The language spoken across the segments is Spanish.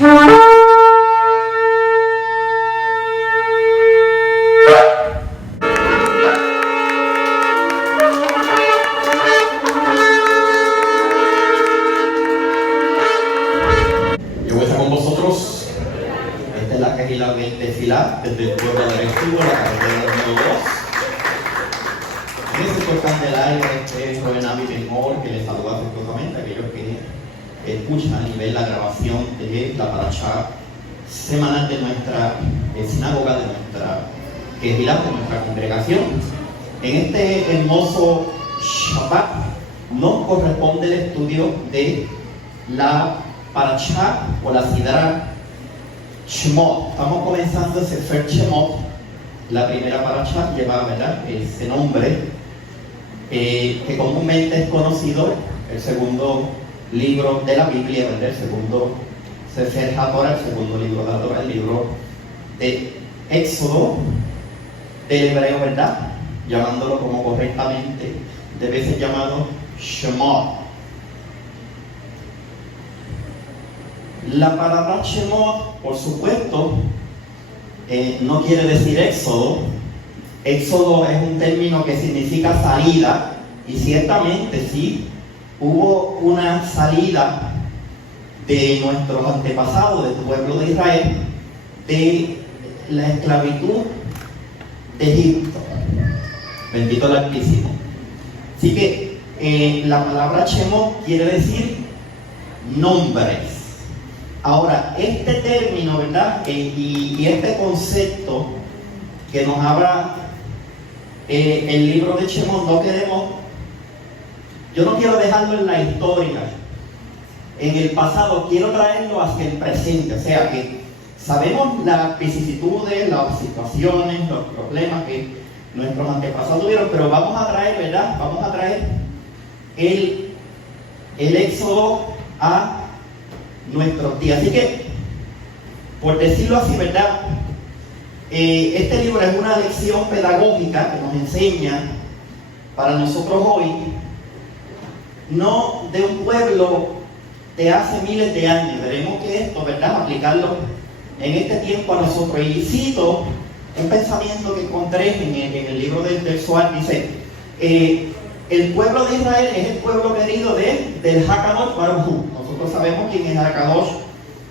Yo voy a estar con vosotros. Esta es la Caguila desfilar desde el pueblo de Recibo, la carretera número 2. En ese importante live, este es Rubén Avi Benmor, que les saluda afectuosamente a aquellos que escuchan y ven la grabación de la paracha semanal de nuestra sinagoga, de nuestra Kehilá, de nuestra congregación. En este hermoso Shabbat nos corresponde el estudio de la paracha o la sidra Shemot. Estamos comenzando ese Sefer Shemot. La primera paracha lleva, ¿verdad?, ese nombre que comúnmente es conocido, el segundo libro de la Biblia, ¿verdad?, el segundo Sefer HaTorah, el segundo libro de la Torah, el libro de Éxodo del hebreo, ¿verdad?, llamándolo como correctamente, debe ser llamado Shemot. La palabra Shemot, por supuesto, no quiere decir éxodo. Éxodo es un término que significa salida, y ciertamente sí, hubo una salida de nuestros antepasados, del pueblo de Israel, de la esclavitud de Egipto. Bendito el Altísimo. Así que la palabra Shemot quiere decir nombres. Ahora, este término, ¿verdad?, y este concepto que nos habla el libro de Shemot, yo no quiero dejarlo en la historia, en el pasado, quiero traerlo hacia el presente. O sea que sabemos las vicisitudes, las situaciones, los problemas que nuestros antepasados tuvieron, pero vamos a traer, ¿verdad?, vamos a traer el éxodo a nuestros días. Así que, por decirlo así, ¿verdad?, este libro es una lección pedagógica que nos enseña para nosotros hoy, no de un pueblo de hace miles de años. Veremos que esto, ¿verdad?, aplicarlo en este tiempo a nosotros. Y cito un pensamiento que encontré en el libro del Zohar. Dice, el pueblo de Israel es el pueblo querido del Hakadosh Baruj Hu. Nosotros sabemos quién es Hakadosh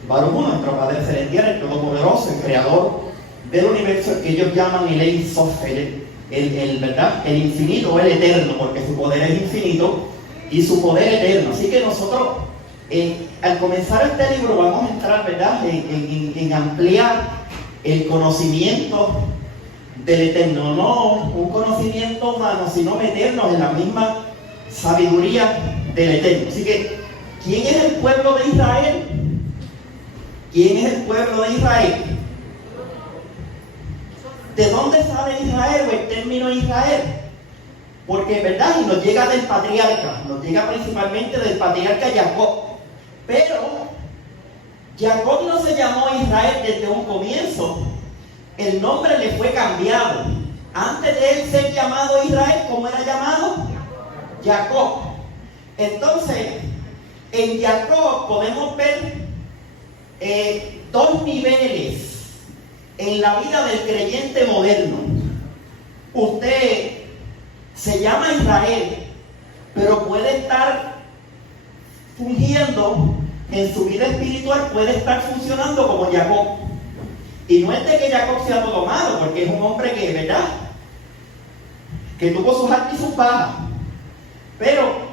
Baruj Hu, nuestro Padre Celestial, el Todopoderoso, el Creador del universo, el que ellos llaman el Ein Sof, ¿verdad?, el infinito, el eterno, porque su poder es infinito y su poder eterno. Así que nosotros, al comenzar este libro, vamos a entrar, ¿verdad?, en ampliar el conocimiento del eterno, no un conocimiento humano, sino meternos en la misma sabiduría del eterno. Así que, ¿quién es el pueblo de Israel? ¿Quién es el pueblo de Israel? ¿De dónde sale Israel o el término Israel? Porque, ¿verdad?, y nos llega del patriarca, nos llega principalmente del patriarca Jacob. Pero Jacob no se llamó Israel desde un comienzo. El nombre le fue cambiado. Antes de él ser llamado Israel, ¿cómo era llamado? Jacob. Entonces, en Jacob podemos ver dos niveles en la vida del creyente moderno. Usted se llama Israel, pero puede estar fungiendo en su vida espiritual, puede estar funcionando como Jacob. Y no es de que Jacob sea todo malo, porque es un hombre que, ¿verdad?, que tuvo sus altas y sus bajas. Pero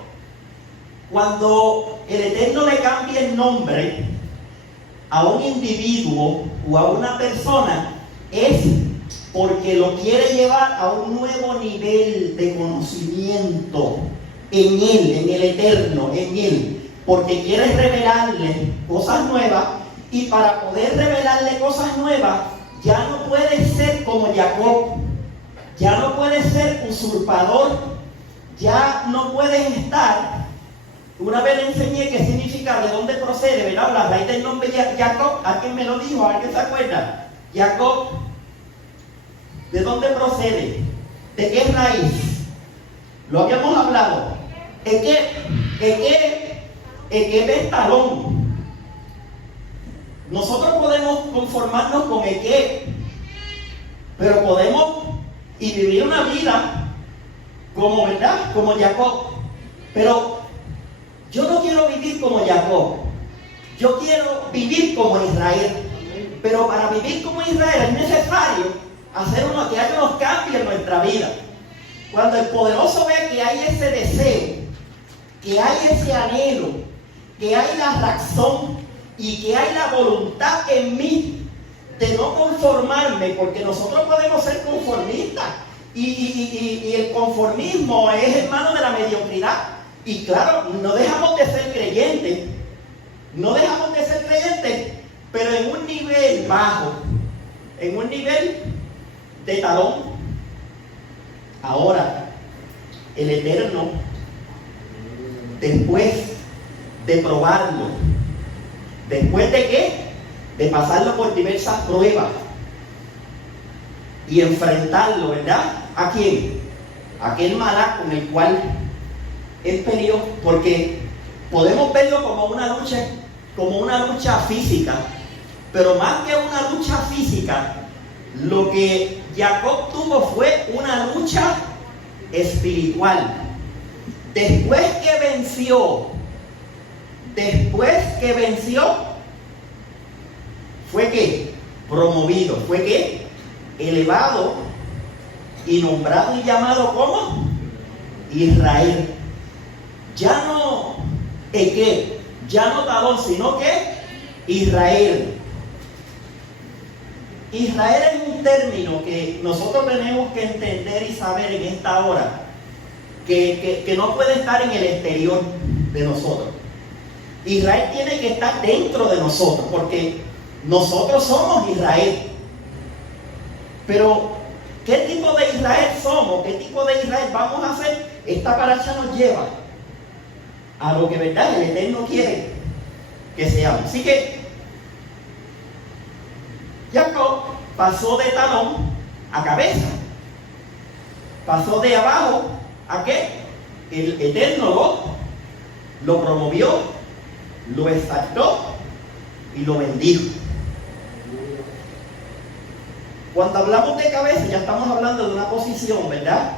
cuando el Eterno le cambia el nombre a un individuo o a una persona, es porque lo quiere llevar a un nuevo nivel de conocimiento en Él, en el Eterno, en Él, porque quiere revelarle cosas nuevas. Y para poder revelarle cosas nuevas, ya no puede ser como Jacob, ya no puede ser usurpador, ya no pueden estar. Una vez le enseñé qué significa, de dónde procede, ¿verdad?, la raíz del nombre Jacob. ¿Alguien me lo dijo? ¿Alguien se acuerda? Jacob, ¿de dónde procede? ¿De qué raíz? Lo habíamos hablado. Eke Bestalón. Nosotros podemos conformarnos con el qué, pero podemos y vivir una vida como, ¿verdad? Como Jacob. Pero yo no quiero vivir como Jacob. Yo quiero vivir como Israel. Pero para vivir como Israel es necesario que haya unos cambios en nuestra vida. Cuando el poderoso ve que hay ese deseo, que hay ese anhelo, que hay la razón y que hay la voluntad en mí de no conformarme, porque nosotros podemos ser conformistas y el conformismo es hermano de la mediocridad. Y claro, no dejamos de ser creyentes, pero en un nivel bajo, en un nivel de talón. Ahora, el Eterno, después de probarlo, ¿después de qué? De pasarlo por diversas pruebas y enfrentarlo, ¿verdad? ¿A quién? Aquel Malak con el cual él peleó, porque podemos verlo como una lucha física, pero más que una lucha física, lo que Jacob tuvo fue una lucha espiritual. Después que venció, fue que promovido, fue que elevado y nombrado y llamado como Israel. Ya no Eque, ya no Talón, sino que Israel. Israel es un término que nosotros tenemos que entender y saber en esta hora, que no puede estar en el exterior de nosotros. Israel tiene que estar dentro de nosotros, porque nosotros somos Israel. Pero, ¿qué tipo de Israel somos? ¿Qué tipo de Israel vamos a hacer? Esta paracha nos lleva a lo que, ¿verdad?, el Eterno quiere que seamos. Así que Jacob pasó de talón a cabeza, pasó de abajo a qué. El Eterno lo promovió, lo exaltó y lo bendijo. Cuando hablamos de cabeza, ya estamos hablando de una posición, ¿verdad?,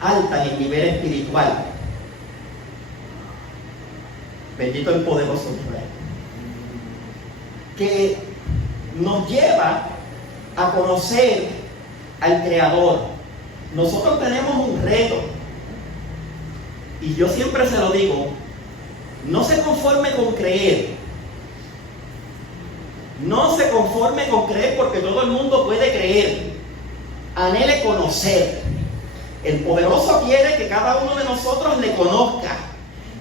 alta en el nivel espiritual. Bendito el poderoso Israel, que nos lleva a conocer al Creador. Nosotros tenemos un reto, y yo siempre se lo digo: no se conforme con creer. No se conforme con creer, porque todo el mundo puede creer. Anhele conocer. El poderoso quiere que cada uno de nosotros le conozca,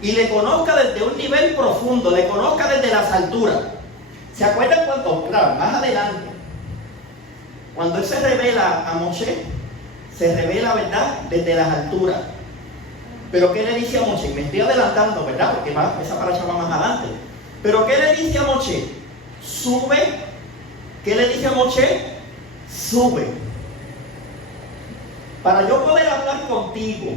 y le conozca desde un nivel profundo, le conozca desde las alturas. ¿Se acuerdan cuando, claro, más adelante, cuando él se revela a Moshe, se revela, ¿verdad?, desde las alturas? Pero ¿qué le dice a Moshe? Me estoy adelantando, ¿verdad?, porque esa paracha va más adelante. Pero ¿qué le dice a Moshe? Sube. ¿Qué le dice a Moshe? Sube. Para yo poder hablar contigo,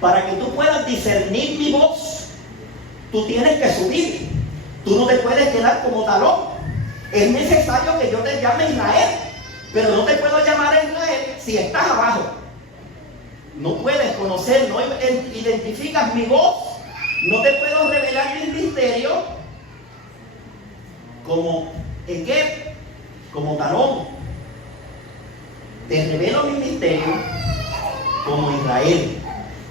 para que tú puedas discernir mi voz, tú tienes que subir. Tú no te puedes quedar como Talón. Es necesario que yo te llame Israel, pero no te puedo llamar Israel si estás abajo. No puedes conocer, no identificas mi voz, no te puedo revelar mis misterios como Equeb, como Talón. Te revelo mis misterios como Israel.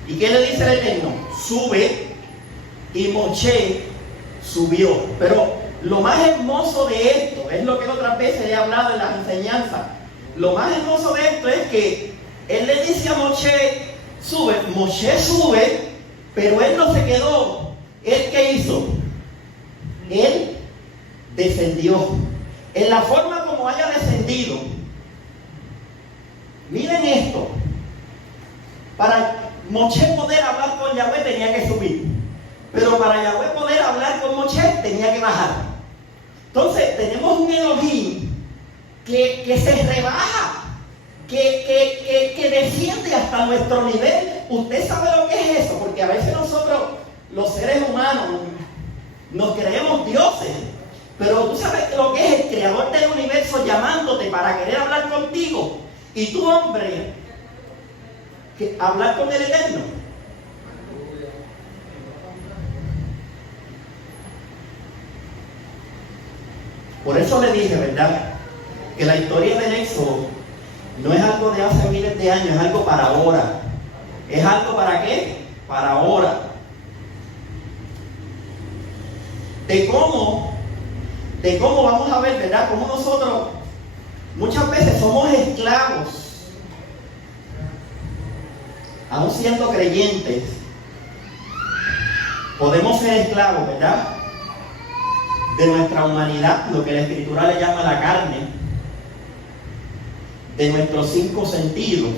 ¿Y qué le dice el Eterno? Sube. Y Moshe subió. Pero lo más hermoso de esto, es lo que otras veces he hablado en las enseñanzas, lo más hermoso de esto es que él le dice a Moshe: sube. Moshe sube, pero él no se quedó. ¿Él qué hizo? Él descendió. En la forma como haya descendido, miren esto: para Moshe poder hablar con Yahweh tenía que subir, pero para Yahweh poder hablar con Moshe tenía que bajar. Entonces tenemos un Elohim que se rebaja, que desciende hasta nuestro nivel. Usted sabe lo que es eso, porque a veces nosotros, los seres humanos, Nos creemos dioses. Pero tú sabes lo que es el creador del universo llamándote para querer hablar contigo. Y tú, hombre, hablar con el Eterno. Por eso le dije, ¿verdad?, que la historia del Éxodo no es algo de hace miles de años, es algo para ahora. ¿Es algo para qué? Para ahora. De cómo vamos a ver, ¿verdad?, cómo nosotros muchas veces somos esclavos, aún siendo creyentes, podemos ser esclavos, ¿verdad?, de nuestra humanidad, lo que la Escritura le llama la carne, de nuestros 5 sentidos,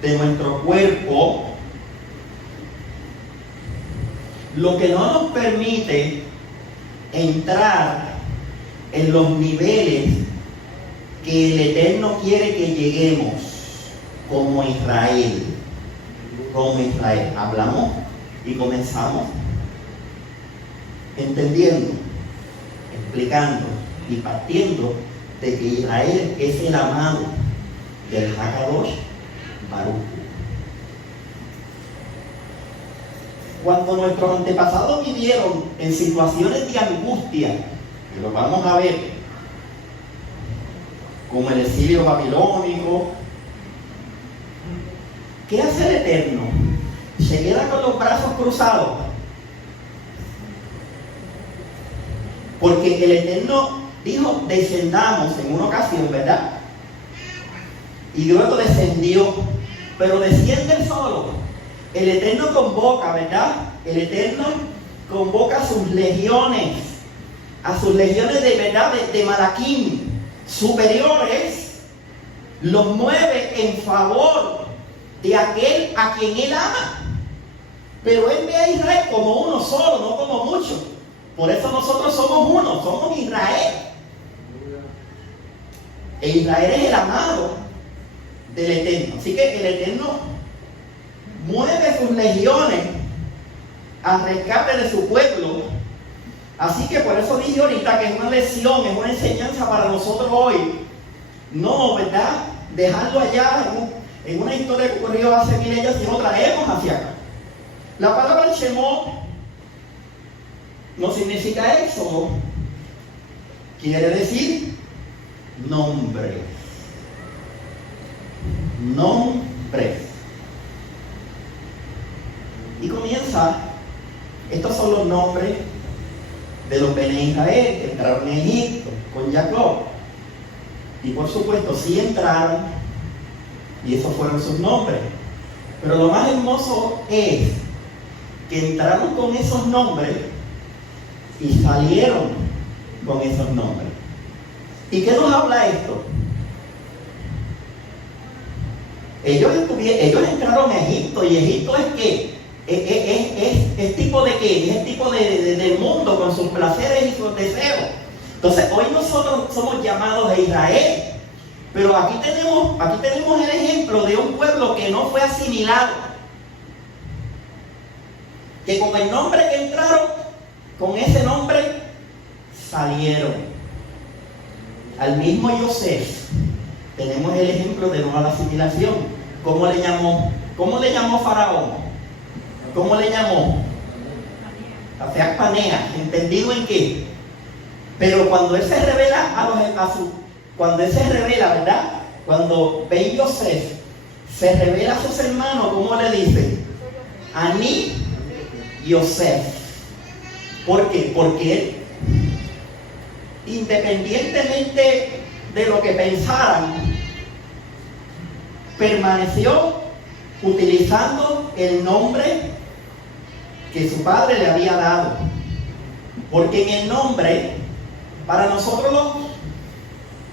de nuestro cuerpo, lo que no nos permite entrar en los niveles que el Eterno quiere que lleguemos como Israel. Como Israel. Hablamos y comenzamos entendiendo, explicando y partiendo de que Israel es el amado del Hakadosh Baruj. Cuando nuestros antepasados vivieron en situaciones de angustia, que lo vamos a ver, como el exilio babilónico, ¿qué hace el Eterno? ¿Se queda con los brazos cruzados? Porque el Eterno dijo, descendamos en una ocasión, ¿verdad? Y luego descendió, pero desciende solo. El Eterno convoca, ¿verdad? El Eterno convoca a sus legiones de verdad, de Malaquín, superiores, los mueve en favor de aquel a quien Él ama. Pero Él ve a Israel como uno solo, no como muchos. Por eso nosotros somos uno, somos Israel. E Israel es el amado del Eterno. Así que el Eterno mueve sus legiones al rescate de su pueblo. Así que por eso dije ahorita que es una lección, es una enseñanza para nosotros hoy. No, ¿verdad?, dejarlo allá en una historia que ocurrió hace 1000 años, sino traemos hacia acá. La palabra Shemot no significa éxodo, quiere decir nombre. Nombre. Y comienza, estos son los nombres de los Bene Israel que entraron en Egipto con Jacob. Y por supuesto, sí entraron, y esos fueron sus nombres. Pero lo más hermoso es que entraron con esos nombres y salieron con esos nombres. ¿Y qué nos habla esto? Ellos entraron a Egipto, y Egipto es ¿qué? Es tipo de qué, es el tipo del mundo con sus placeres y sus deseos. Entonces hoy nosotros somos llamados a Israel, pero aquí tenemos el ejemplo de un pueblo que no fue asimilado, que con el nombre que entraron, con ese nombre salieron. Al mismo Yosef tenemos el ejemplo de no a la asimilación. ¿Cómo le llamó Faraón? ¿Cómo le llamó? Café Panea, ¿entendido en qué? Pero cuando él se revela cuando él se revela, ¿verdad? Cuando Ben Yosef se revela a sus hermanos, ¿cómo le dice? Ani Yosef. ¿Por qué? Porque él, independientemente de lo que pensaran, permaneció utilizando el nombre que su padre le había dado. Porque en el nombre, para nosotros los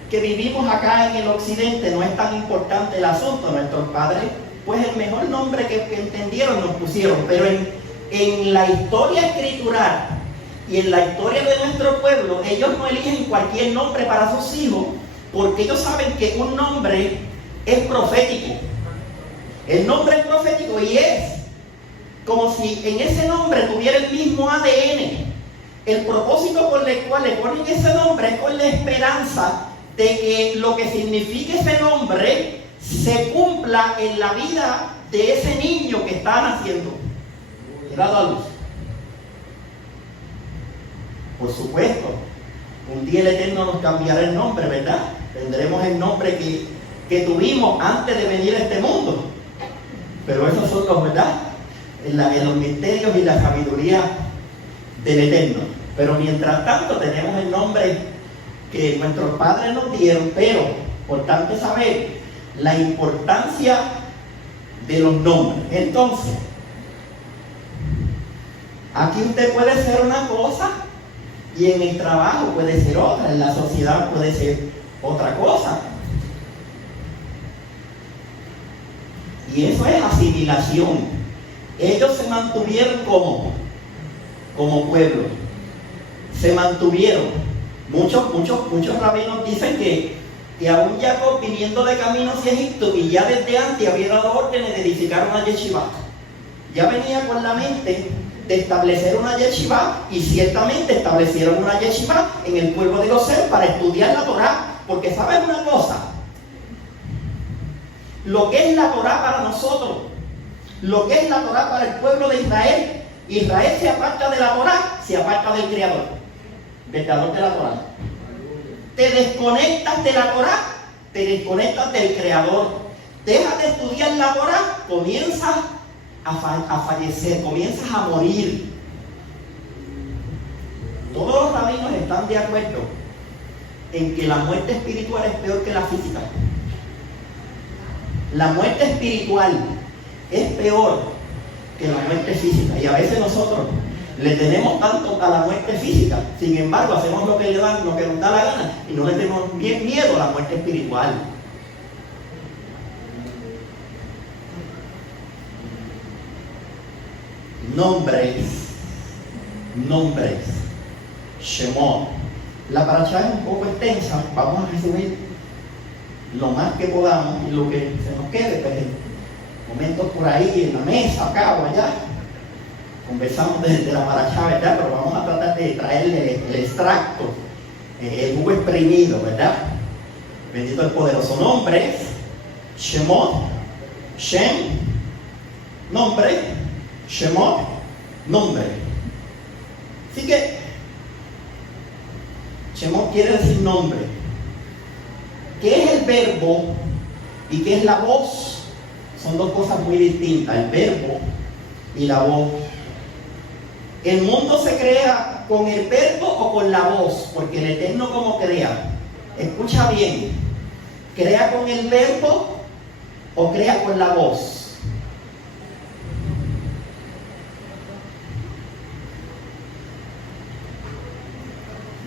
que vivimos acá en el occidente, no es tan importante el asunto. Nuestros padres, pues el mejor nombre que entendieron nos pusieron. Pero en la historia escritural y en la historia de nuestro pueblo, ellos no eligen cualquier nombre para sus hijos, porque ellos saben que un nombre es profético. El nombre es profético y es como si en ese nombre tuviera el mismo ADN el propósito por el cual le ponen ese nombre es con la esperanza de que lo que signifique ese nombre se cumpla en la vida de ese niño que está naciendo, dado a luz. Por supuesto, un día el Eterno nos cambiará el nombre, ¿verdad? Tendremos el nombre que tuvimos antes de venir a este mundo. Pero esos son los, ¿verdad? En los misterios y la sabiduría del Eterno. Pero mientras tanto tenemos el nombre que nuestros padres nos dieron, pero importante saber la importancia de los nombres. Entonces, aquí usted puede ser una cosa y en el trabajo puede ser otra, en la sociedad puede ser otra cosa. Y eso es asimilación. Ellos se mantuvieron como pueblo. Se mantuvieron. Muchos rabinos dicen que aún Jacob viniendo de camino hacia Egipto, y ya desde antes había dado órdenes de edificar una yeshiva. Ya venía con la mente de establecer una yeshiva, y ciertamente establecieron una yeshiva en el pueblo de Gosén para estudiar la Torá. Porque ¿sabes una cosa? Lo que es la Torá para nosotros, lo que es la Torá para el pueblo de Israel, Israel se aparta de la Torá, se aparta del Creador de la Torá. Te desconectas de la Torá, te desconectas del Creador. Dejas de estudiar la Torá, comienzas a fallecer, comienzas a morir. Todos los rabinos están de acuerdo en que la muerte espiritual es peor que la física. La muerte espiritual es peor que la muerte física, y a veces nosotros le tenemos tanto a la muerte física, sin embargo hacemos lo que nos da la gana, y no le tenemos bien miedo a la muerte espiritual. Nombres, Shemot. La parashá es un poco extensa, vamos a resumir lo más que podamos y lo que se nos quede, pues, momentos por ahí en la mesa, acá o allá, conversamos de la parashá, ¿verdad? Pero vamos a tratar de traerle el extracto, el jugo exprimido, ¿verdad? Bendito el poderoso. Nombres, Shemot, Shem, nombre, Shemot, nombre. Así que Shemot quiere decir nombre. ¿Qué es el verbo y qué es la voz? Son dos cosas muy distintas, el verbo y la voz. El mundo se crea con el verbo o con la voz, porque el Eterno como crea. Escucha bien, ¿crea con el verbo o crea con la voz?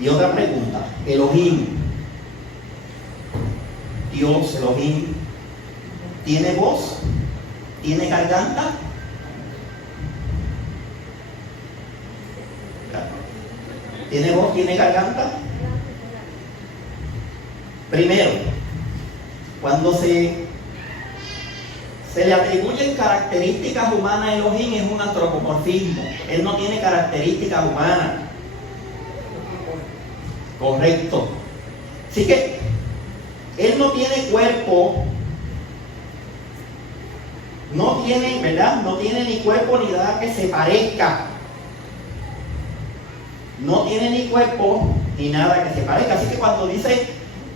Y otra pregunta, Elohim, Dios, Elohim, ¿tiene voz? ¿Tiene garganta? ¿Tiene voz? ¿Tiene garganta? Primero, cuando se le atribuyen características humanas a Elohim, es un antropomorfismo. Él no tiene características humanas. Correcto. Así que Él no tiene cuerpo, no tiene, ¿verdad? No tiene ni cuerpo ni nada que se parezca. No tiene ni cuerpo ni nada que se parezca. Así que cuando dice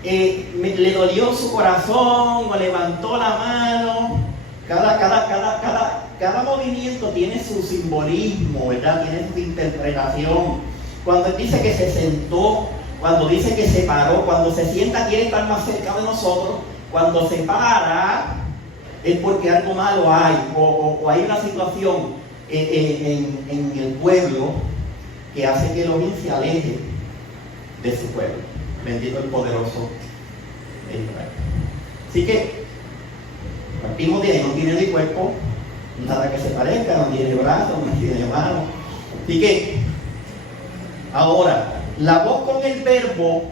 le dolió su corazón o levantó la mano, cada movimiento tiene su simbolismo, ¿verdad? Tiene su interpretación. Cuando Él dice que se sentó, cuando dice que se paró, cuando se sienta quiere estar más cerca de nosotros, cuando se para es porque algo malo hay, o hay una situación en el pueblo que hace que Elohim se aleje de su pueblo. Bendito el poderoso Israel. Así que partimos de ahí, no tiene ni cuerpo, nada que se parezca, no tiene brazos, no tiene manos. Así que ahora, la voz con el verbo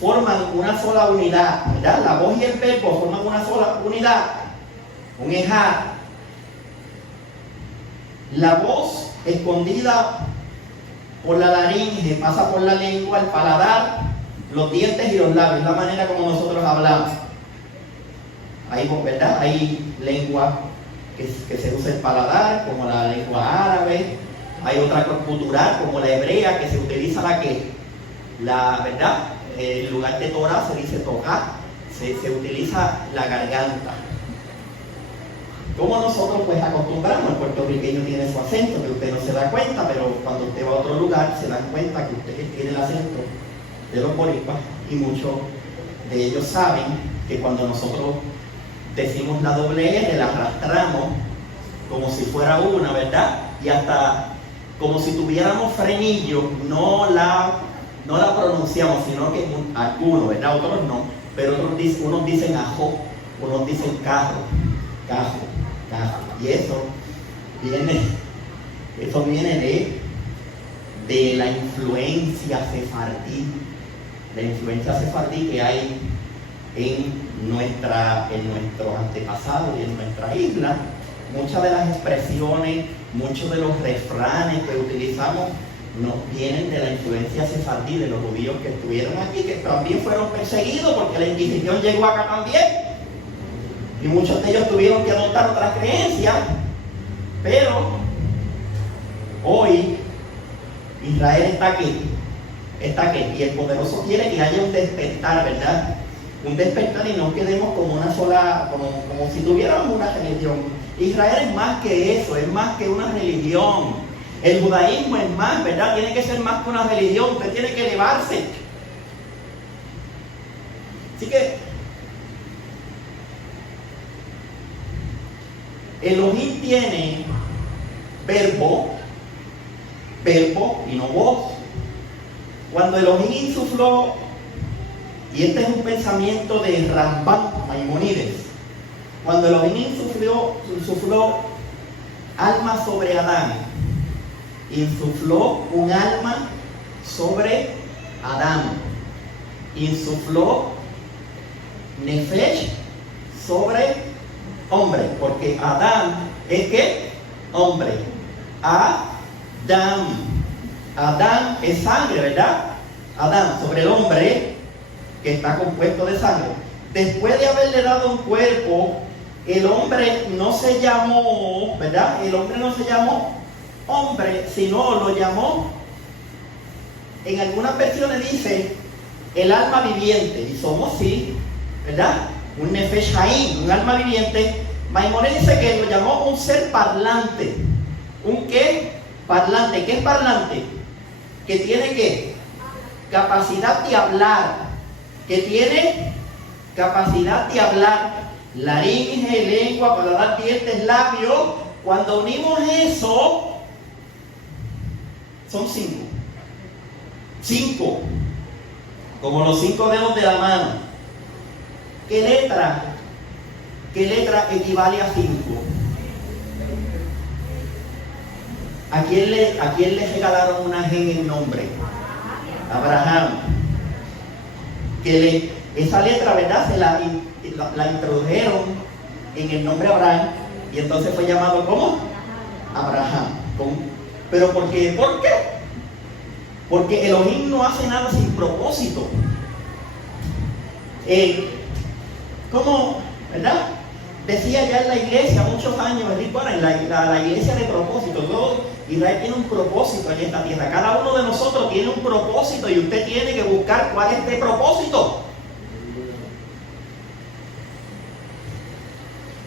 forman una sola unidad, ¿verdad? La voz y el verbo forman una sola unidad, un ejá. La voz escondida por la laringe, pasa por la lengua, el paladar, los dientes y los labios, la manera como nosotros hablamos. Hay, ¿verdad? Hay lengua que se usa el paladar, como la lengua árabe. Hay otra cultural, como la hebrea, que se utiliza ¿verdad? En lugar de Torah se dice Torah, se utiliza la garganta. Como nosotros pues acostumbramos, el puertorriqueño tiene su acento, que usted no se da cuenta, pero cuando usted va a otro lugar se dan cuenta que usted tiene el acento de los boricuas, y muchos de ellos saben que cuando nosotros decimos la doble R, la arrastramos como si fuera una, ¿verdad? Y hasta como si tuviéramos frenillo, no la pronunciamos, sino que algunos, ¿verdad? Otros no, pero unos dicen ajo, unos dicen carro, cajo. Y eso viene de la influencia sefardí, que hay en nuestros antepasados y en nuestra isla. Muchas de las expresiones, muchos de los refranes que utilizamos nos vienen de la influencia sefardí, de los judíos que estuvieron aquí, que también fueron perseguidos porque la Inquisición llegó acá también. Y muchos de ellos tuvieron que adoptar otras creencias, pero hoy Israel está aquí, y el poderoso quiere que haya un despertar, ¿verdad? Un despertar y no quedemos como una sola, como si tuviéramos una religión. Israel es más que eso, es más que una religión. El judaísmo es más, ¿verdad? Tiene que ser más que una religión, usted tiene que elevarse. Así que Elohim tiene verbo y no voz. Cuando Elohim insufló, y este es un pensamiento de Rambam Maimónides, cuando Elohim insufló alma sobre Adán, insufló un alma sobre Adán, insufló Nefesh sobre hombre, porque Adán es ¿qué? Hombre. Adán es sangre, ¿verdad? Adán sobre el hombre, que está compuesto de sangre. Después de haberle dado un cuerpo, el hombre no se llamó, ¿verdad? El hombre no se llamó hombre, sino lo llamó, en algunas versiones dice, el alma viviente. Y somos, sí, ¿verdad? Un Nefesh Haim, un alma viviente. Maimónides dice que lo llamó un ser parlante. ¿Un qué? Parlante. ¿Qué es parlante? Que tiene ¿qué? Capacidad de hablar. Que tiene capacidad de hablar. Laringe, lengua, paladar, dientes, labios. Cuando unimos eso, son 5. 5. Como los 5 dedos de la mano. ¿Qué letra equivale a 5? ¿A quién le regalaron una G en el nombre? Abraham. Esa letra, ¿verdad? La introdujeron en el nombre Abraham, y entonces fue llamado ¿cómo? Abraham. ¿Pero por qué? ¿Por qué? Porque Elohim no hace nada sin propósito. ¿Cómo? ¿Verdad? Decía ya en la iglesia muchos años, bueno, en la iglesia de propósito. Israel tiene un propósito en esta tierra. Cada uno de nosotros tiene un propósito, y usted tiene que buscar cuál es este propósito.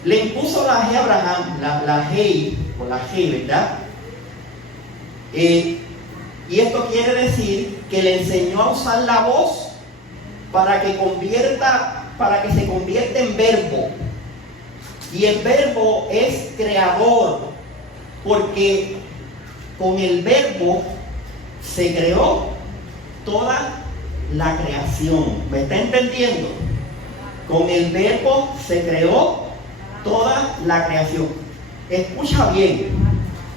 Le impuso la G a Abraham, la G, ¿verdad? Y esto quiere decir que le enseñó a usar la voz para que se convierta en verbo. Y el verbo es creador, porque con el verbo se creó toda la creación. ¿Me está entendiendo? Con el verbo se creó toda la creación. Escucha bien.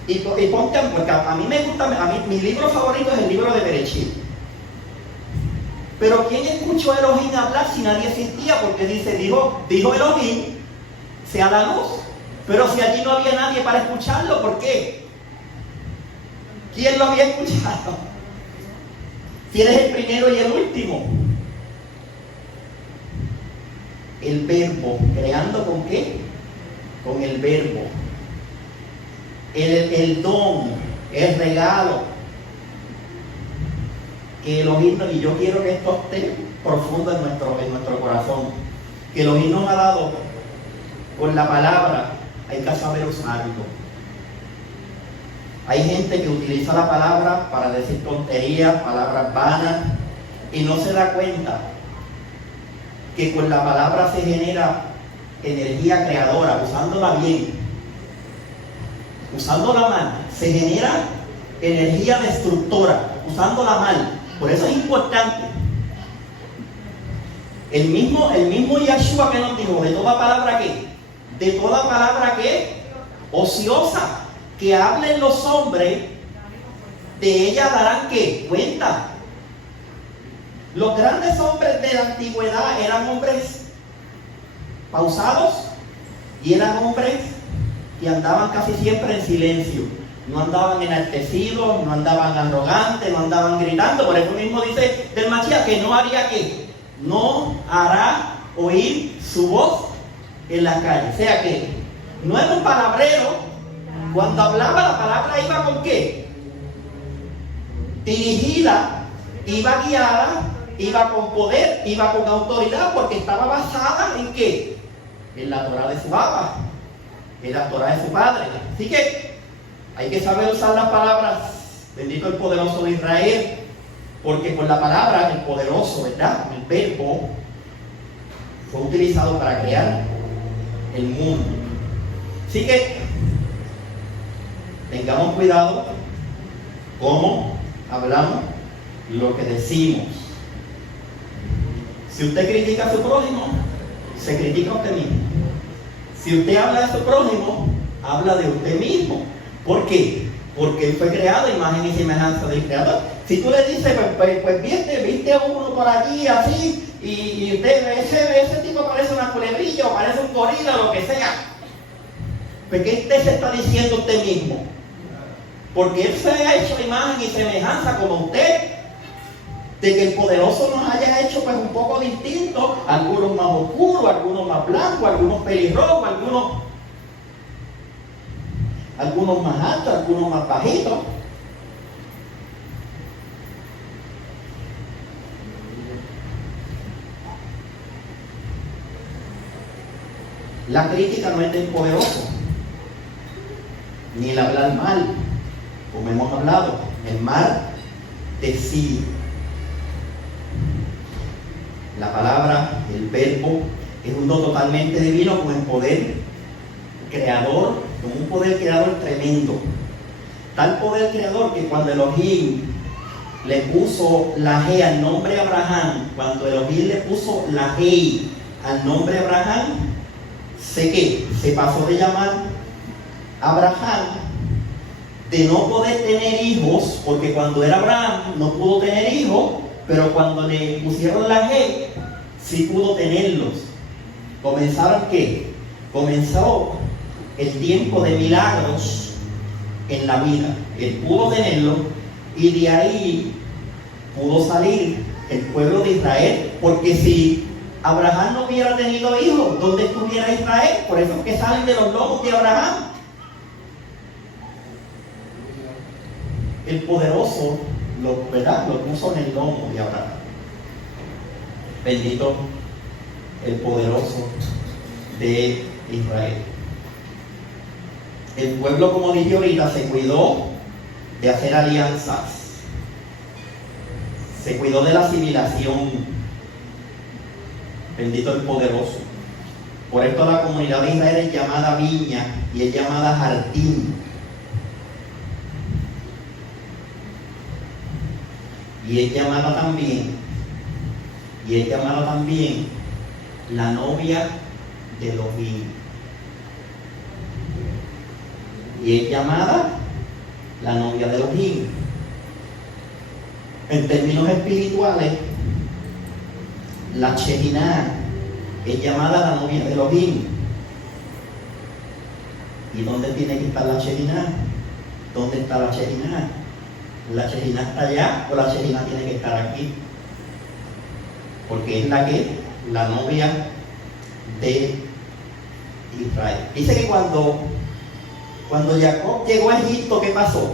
Y ponte, porque a mí me gusta, mi libro favorito es el libro de Bereshit. Pero ¿quién escuchó a Elohim hablar si nadie existía? Porque dijo Elohim, sea la luz. Pero si allí no había nadie para escucharlo, ¿por qué? ¿Quién lo había escuchado? Si eres el primero y el último. El verbo, ¿creando con qué? Con el verbo. El don, el regalo que Elohim, y yo quiero que esto esté profundo en nuestro corazón, que Elohim nos ha dado con la palabra. Hay que saber usarlo. Hay gente que utiliza la palabra para decir tonterías, palabras vanas, y no se da cuenta que con la palabra se genera energía creadora, usándola bien. Usándola mal, se genera energía destructora, usándola mal. Por eso es importante. El mismo Yahshua que nos dijo, de toda palabra que, de toda palabra que ociosa, que hablen los hombres, de ella darán ¿qué? Cuenta. Los grandes hombres de la antigüedad eran hombres pausados y eran hombres que andaban casi siempre en silencio. No andaban enaltecidos, no andaban arrogantes, no andaban gritando. Por eso mismo dice del Mashiach que no haría ¿qué? No hará oír su voz en la calle. O sea que no era un palabrero. Cuando hablaba, la palabra iba con ¿qué? Dirigida, iba guiada, iba con poder, iba con autoridad, porque estaba basada en ¿qué? En la Torah de su Abba, en la Torah de su padre. Así que hay que saber usar las palabras. Bendito el poderoso de Israel, porque con la palabra, el poderoso, ¿verdad? El verbo fue utilizado para crear el mundo. Así que tengamos cuidado cómo hablamos, lo que decimos. Si usted critica a su prójimo, se critica a usted mismo. Si usted habla de su prójimo, habla de usted mismo. ¿Por qué? Porque él fue creado a imagen y semejanza del Creador. Si tú le dices, pues viste a uno por allí así, y usted, ese tipo parece una culebrilla o parece un gorila o lo que sea, pues ¿qué usted se está diciendo usted mismo? Porque él se ha hecho imagen y semejanza como usted, de que el poderoso nos haya hecho pues un poco distintos, algunos más oscuros, algunos más blancos, algunos pelirrojos, algunos más altos, algunos más bajitos. La crítica no es del poderoso, ni el hablar mal, como hemos hablado. El mal decide. La palabra, el verbo, es un don totalmente divino con el poder creador, con un poder creador tremendo. Tal poder creador que cuando Elohim le puso la G al nombre Abraham, cuando Elohim le puso la G al nombre Abraham, sé que se pasó de llamar Abraham, de no poder tener hijos, porque cuando era Abraham no pudo tener hijos, pero cuando le pusieron la G, sí pudo tenerlos. ¿Comenzaron qué? Comenzó el tiempo de milagros en la vida. Él pudo tenerlo y de ahí pudo salir el pueblo de Israel, porque si Abraham no hubiera tenido hijos, ¿dónde estuviera Israel? Por eso es que salen de los lomos de Abraham. El poderoso lo puso en el lomo de Abraham. Bendito el poderoso de Israel. El pueblo, como dije ahorita, se cuidó de hacer alianzas, se cuidó de la asimilación. Bendito el poderoso. Por esto la comunidad de Israel es llamada viña y es llamada jardín. Y es llamada también la novia de Elohim. Y es llamada la novia de Elohim. En términos espirituales, la Shekinah es llamada la novia de Elohim. ¿Y dónde tiene que estar la Shekinah? ¿Dónde está la Shekinah? ¿La Shejina está allá o la Shejina tiene que estar aquí? Porque es la novia de Israel. Dice que cuando Jacob llegó a Egipto, ¿qué pasó?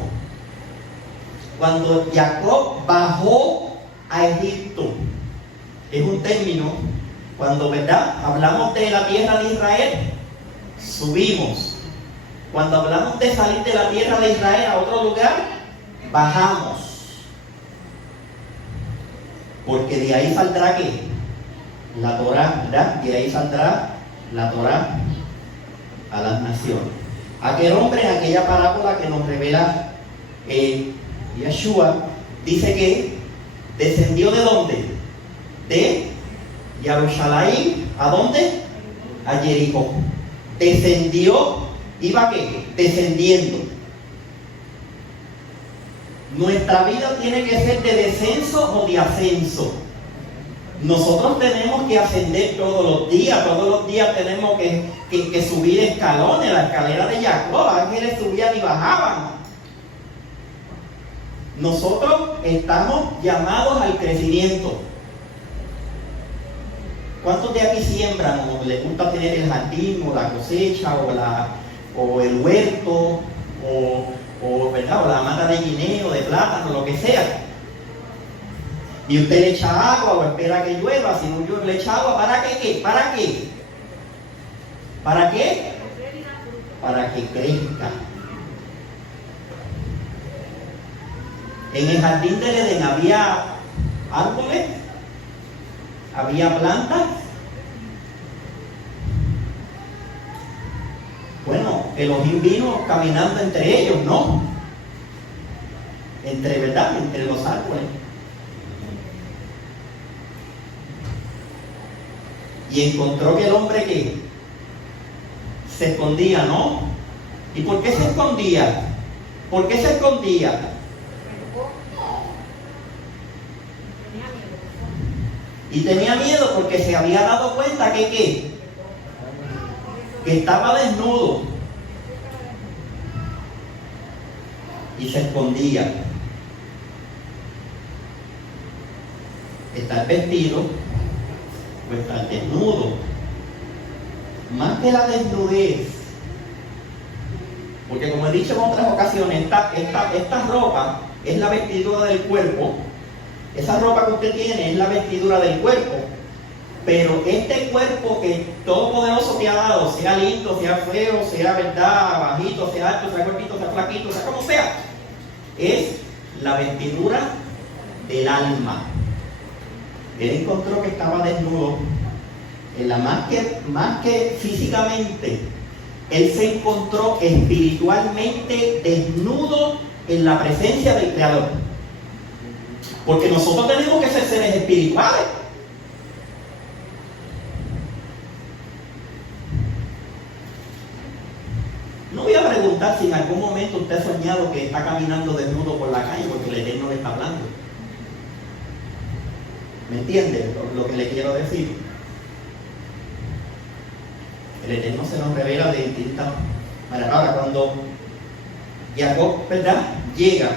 Cuando Jacob bajó a Egipto, es un término, cuando, ¿verdad?, hablamos de la tierra de Israel, subimos. Cuando hablamos de salir de la tierra de Israel a otro lugar, bajamos. Porque de ahí saldrá ¿qué? La Torá, ¿verdad? De ahí saldrá la Torá a las naciones. Aquel hombre en aquella parábola que nos revela Yeshua, dice que descendió ¿de dónde? De Jerusalén, ¿a dónde? A Jericó. Descendió, ¿iba qué? Descendiendo. Nuestra vida tiene que ser de descenso o de ascenso. Nosotros tenemos que ascender todos los días tenemos que subir escalones, la escalera de Jacob, ángeles subían y bajaban. Nosotros estamos llamados al crecimiento. ¿Cuántos de aquí siembran o les gusta tener el jardín o la cosecha o el huerto ¿verdad? O la mata de guineo, de plátano, lo que sea? Y usted le echa agua o espera que llueva. Si no llueve, le echa agua. ¿Para qué? ¿Para qué? ¿Para qué? Para que crezca. En el jardín del Edén había árboles, había plantas. Bueno, Elohim vino caminando entre ellos, ¿no? ¿Verdad? Entre los árboles. Y encontró que el hombre que se escondía, ¿no? ¿Y por qué se escondía? ¿Por qué se escondía? Y tenía miedo porque se había dado cuenta que estaba desnudo. Y se escondía. Estar vestido o estar desnudo. Más que la desnudez. Porque como he dicho en otras ocasiones, esta ropa es la vestidura del cuerpo. Esa ropa que usted tiene es la vestidura del cuerpo. Pero este cuerpo que Todopoderoso te ha dado, sea lindo, sea feo, sea verdad, bajito, sea alto, sea gordito, sea flaquito, sea como sea, es la vestidura del alma. Él encontró que estaba desnudo, más que físicamente, él se encontró espiritualmente desnudo en la presencia del Creador. Porque nosotros tenemos que ser seres espirituales. No voy a preguntar si en algún momento usted ha soñado que está caminando desnudo por la calle porque el Eterno le está hablando. ¿Me entiende lo que le quiero decir? El Eterno se nos revela de distintas maneras. Ahora, cuando Jacob, ¿verdad?, llega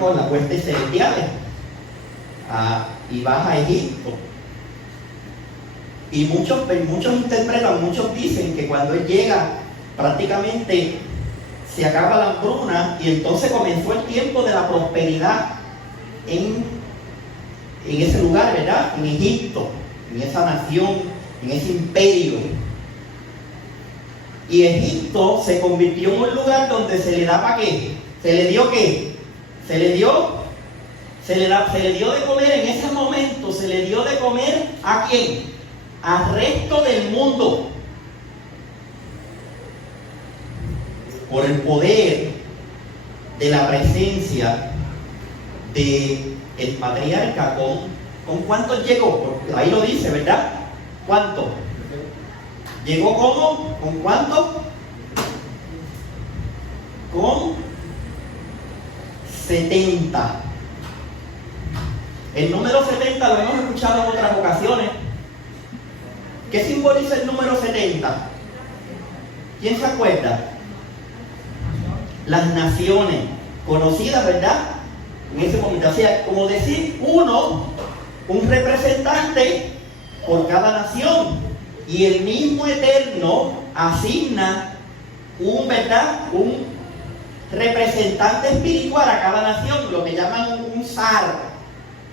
con las huestes celestiales y baja a Egipto. Y muchos interpretan, muchos dicen que cuando él llega, prácticamente se acaba la hambruna y entonces comenzó el tiempo de la prosperidad en ese lugar, ¿verdad? En Egipto, en esa nación, en ese imperio. Y Egipto se convirtió en un lugar donde se le daba ¿qué? ¿Se le dio qué? Se le dio de comer en ese momento, se le dio de comer ¿a quién? Al resto del mundo. Por el poder de la presencia del patriarca. ¿Con cuántos llegó? Ahí lo dice, ¿verdad? ¿Cuánto? ¿Llegó cómo? ¿Con cuánto? Con 70. El número 70 lo hemos escuchado en otras ocasiones. ¿Qué simboliza el número 70? ¿Quién se acuerda? Las naciones. conocidas, ¿verdad? En ese momento, o sea, como decir uno, un representante por cada nación, y el mismo Eterno asigna un, ¿verdad?, un representante espiritual a cada nación, lo que llaman un zar.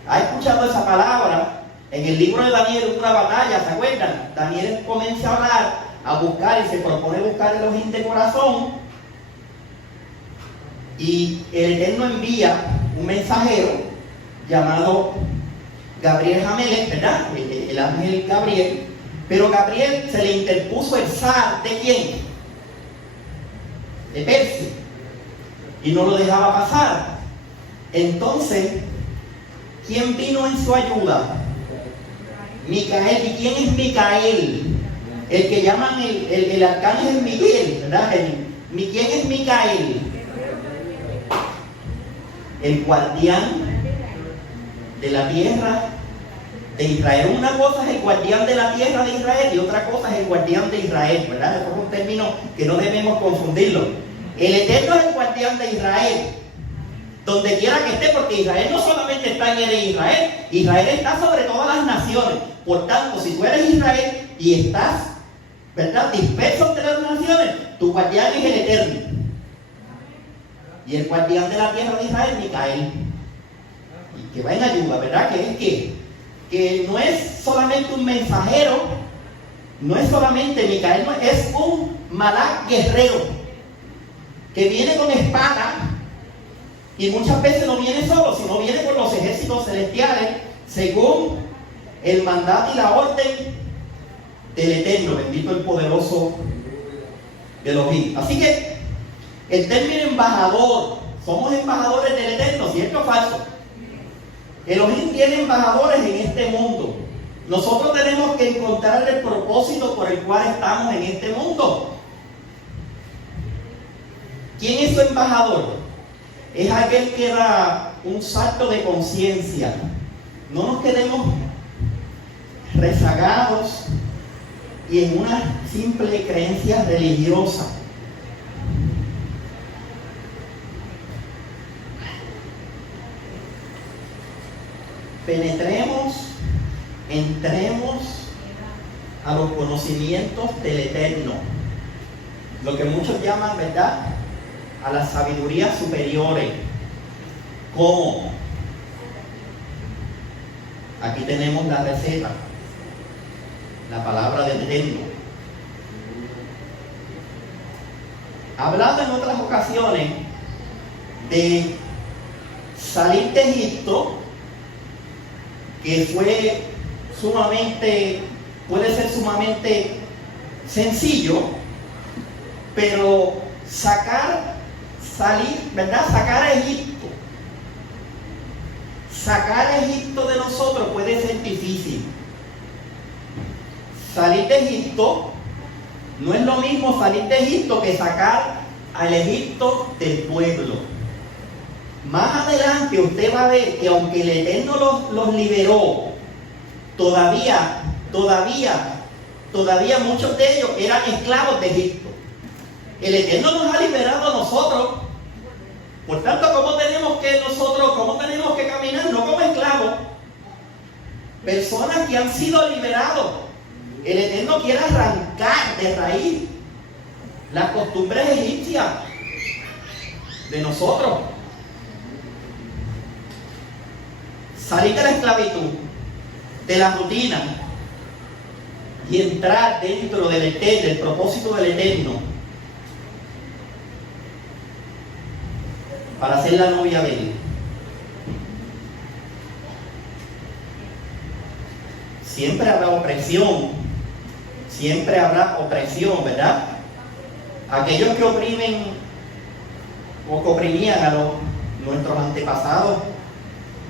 ¿Ha escuchado esa palabra? En el libro de Daniel, una batalla, ¿se acuerdan? Daniel comienza a hablar, a buscar y se propone buscar el Elohim de corazón, y el Eterno envía un mensajero llamado Gabriel Jamelech, ¿verdad? El ángel Gabriel. Pero Gabriel se le interpuso el zar, ¿de quién? De Persia, y no lo dejaba pasar. Entonces, ¿quién vino en su ayuda? Micael. ¿Y quién es Micael? El que llaman el arcángel Miguel, ¿verdad? ¿Quién es Micael? El guardián de la tierra de Israel. Una cosa es el guardián de la tierra de Israel y otra cosa es el guardián de Israel, ¿verdad? Eso es un término que no debemos confundirlo. El Eterno es el guardián de Israel, donde quiera que esté, porque Israel no solamente está en el Israel, Israel está sobre todas las naciones. Por tanto, si tú eres Israel y estás, ¿verdad?, disperso entre las naciones, tu guardián es el Eterno. Y el guardián de la tierra de Israel, Micael, y que va en ayuda, ¿verdad? Que no es solamente un mensajero, no es solamente Micael, no, es un malach guerrero que viene con espada, y muchas veces no viene solo, sino viene con los ejércitos celestiales, según el mandato y la orden del Eterno, bendito el poderoso Elohim. Así que el término embajador, somos embajadores del Eterno, ¿cierto o falso? Elohim tiene embajadores en este mundo. Nosotros tenemos que encontrar el propósito por el cual estamos en este mundo. ¿Quién es su embajador? Es aquel que da un salto de conciencia. No nos quedemos rezagados y en una simple creencia religiosa. Penetremos, entremos a los conocimientos del Eterno, lo que muchos llaman, ¿verdad?, a las sabidurías superiores. ¿Cómo? Aquí tenemos la receta, la palabra del Eterno. Hablando en otras ocasiones de salir de Egipto, que fue puede ser sumamente sencillo, pero salir, ¿verdad? Sacar a Egipto de nosotros puede ser difícil. Salir de Egipto no es lo mismo salir de Egipto que sacar al Egipto del pueblo. Más adelante usted va a ver que aunque el Eterno los liberó, todavía muchos de ellos eran esclavos de Egipto. El Eterno nos ha liberado a nosotros. Por tanto, ¿cómo tenemos que caminar? No como esclavos. Personas que han sido liberados. El Eterno quiere arrancar de raíz las costumbres egipcias de nosotros. Salir de la esclavitud, de la rutina, y entrar dentro del Eterno, del propósito del Eterno, para ser la novia de Él. Siempre habrá opresión, ¿verdad? Aquellos que oprimen o que oprimían a nuestros antepasados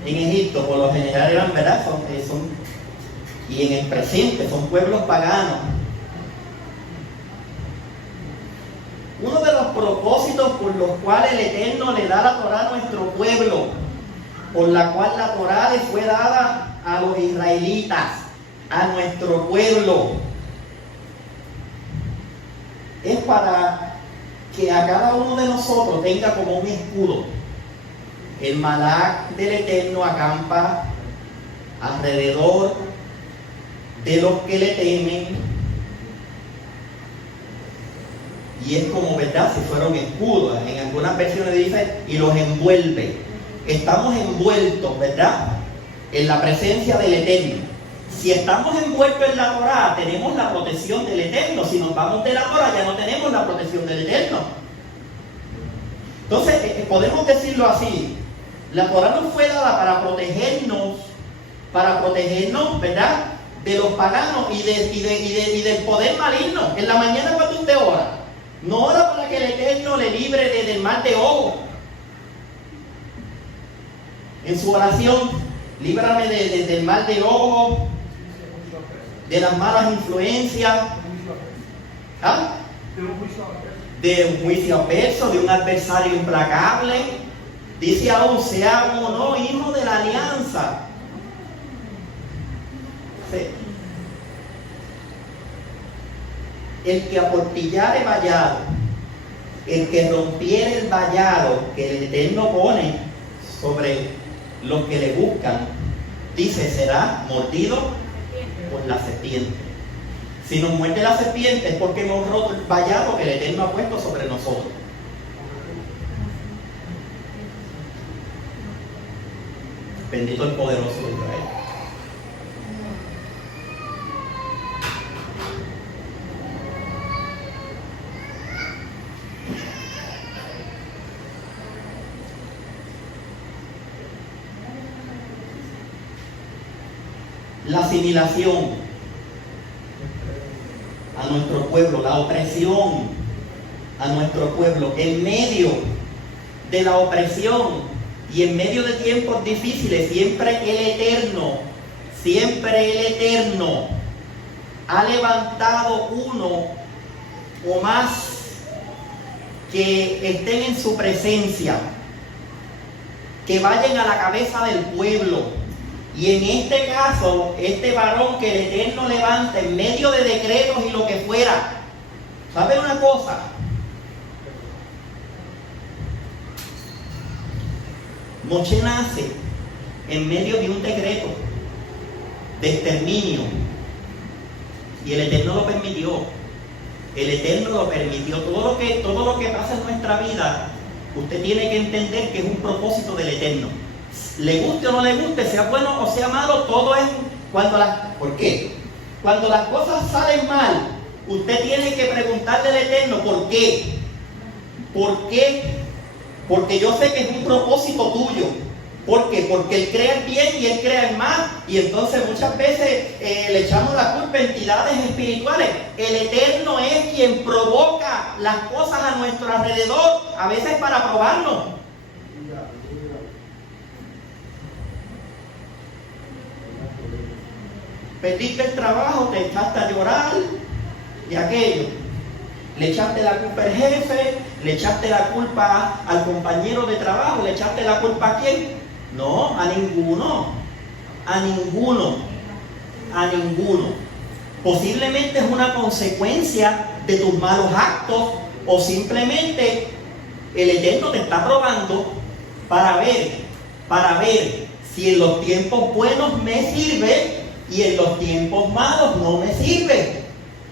en Egipto, por lo general eran, ¿verdad? Y en el presente son pueblos paganos. Uno de los propósitos por los cuales el Eterno le da la Torá a nuestro pueblo, por la cual la Torá le fue dada a los israelitas, a nuestro pueblo, es para que a cada uno de nosotros tenga como un escudo. El Malak del Eterno acampa alrededor de los que le temen. Y es como, ¿verdad? Si fuera un escudo. En algunas versiones dice, y los envuelve. Estamos envueltos, ¿verdad?, en la presencia del Eterno. Si estamos envueltos en la Torá, tenemos la protección del Eterno. Si nos vamos de la Torá, ya no tenemos la protección del Eterno. Entonces, podemos decirlo así. La Torá nos fue dada para protegernos, ¿verdad?, de los paganos y del poder maligno. En la mañana cuando usted ora, no ora para que el Eterno le libre del mal de ojo. En su oración, líbrame del mal de ojo, de las malas influencias, ¿ah?, de un juicio adverso, de un adversario implacable. Dice aún, sea o no hijo de la alianza. Sí. El que aportillare vallado, el que rompiere el vallado que el Eterno pone sobre los que le buscan, dice, será mordido por la serpiente. Si nos muerde la serpiente es porque hemos roto el vallado que el Eterno ha puesto sobre nosotros. Bendito el poderoso de Israel. La asimilación a nuestro pueblo, la opresión a nuestro pueblo, en medio de la opresión y en medio de tiempos difíciles, siempre el Eterno ha levantado uno o más que estén en su presencia, que vayan a la cabeza del pueblo. Y en este caso, este varón que el Eterno levanta en medio de decretos y lo que fuera, ¿sabe una cosa? Moshe nace en medio de un decreto de exterminio y el Eterno lo permitió. El Eterno lo permitió. Todo lo que pasa en nuestra vida, usted tiene que entender que es un propósito del Eterno. Le guste o no le guste, sea bueno o sea malo, todo es ¿por qué? Cuando las cosas salen mal, usted tiene que preguntarle al Eterno, ¿por qué? ¿Por qué? Porque yo sé que es un propósito tuyo. ¿Por qué? Porque Él crea el bien y Él crea el mal. Y entonces muchas veces le echamos la culpa a entidades espirituales. El Eterno es quien provoca las cosas a nuestro alrededor, a veces para probarnos. Perdiste el trabajo, te echaste a llorar y aquello. Le echaste la culpa al jefe, le echaste la culpa al compañero de trabajo, le echaste la culpa a quién. No, a ninguno. Posiblemente es una consecuencia de tus malos actos o simplemente el Eterno te está probando para ver si en los tiempos buenos me sirve y en los tiempos malos no me sirve.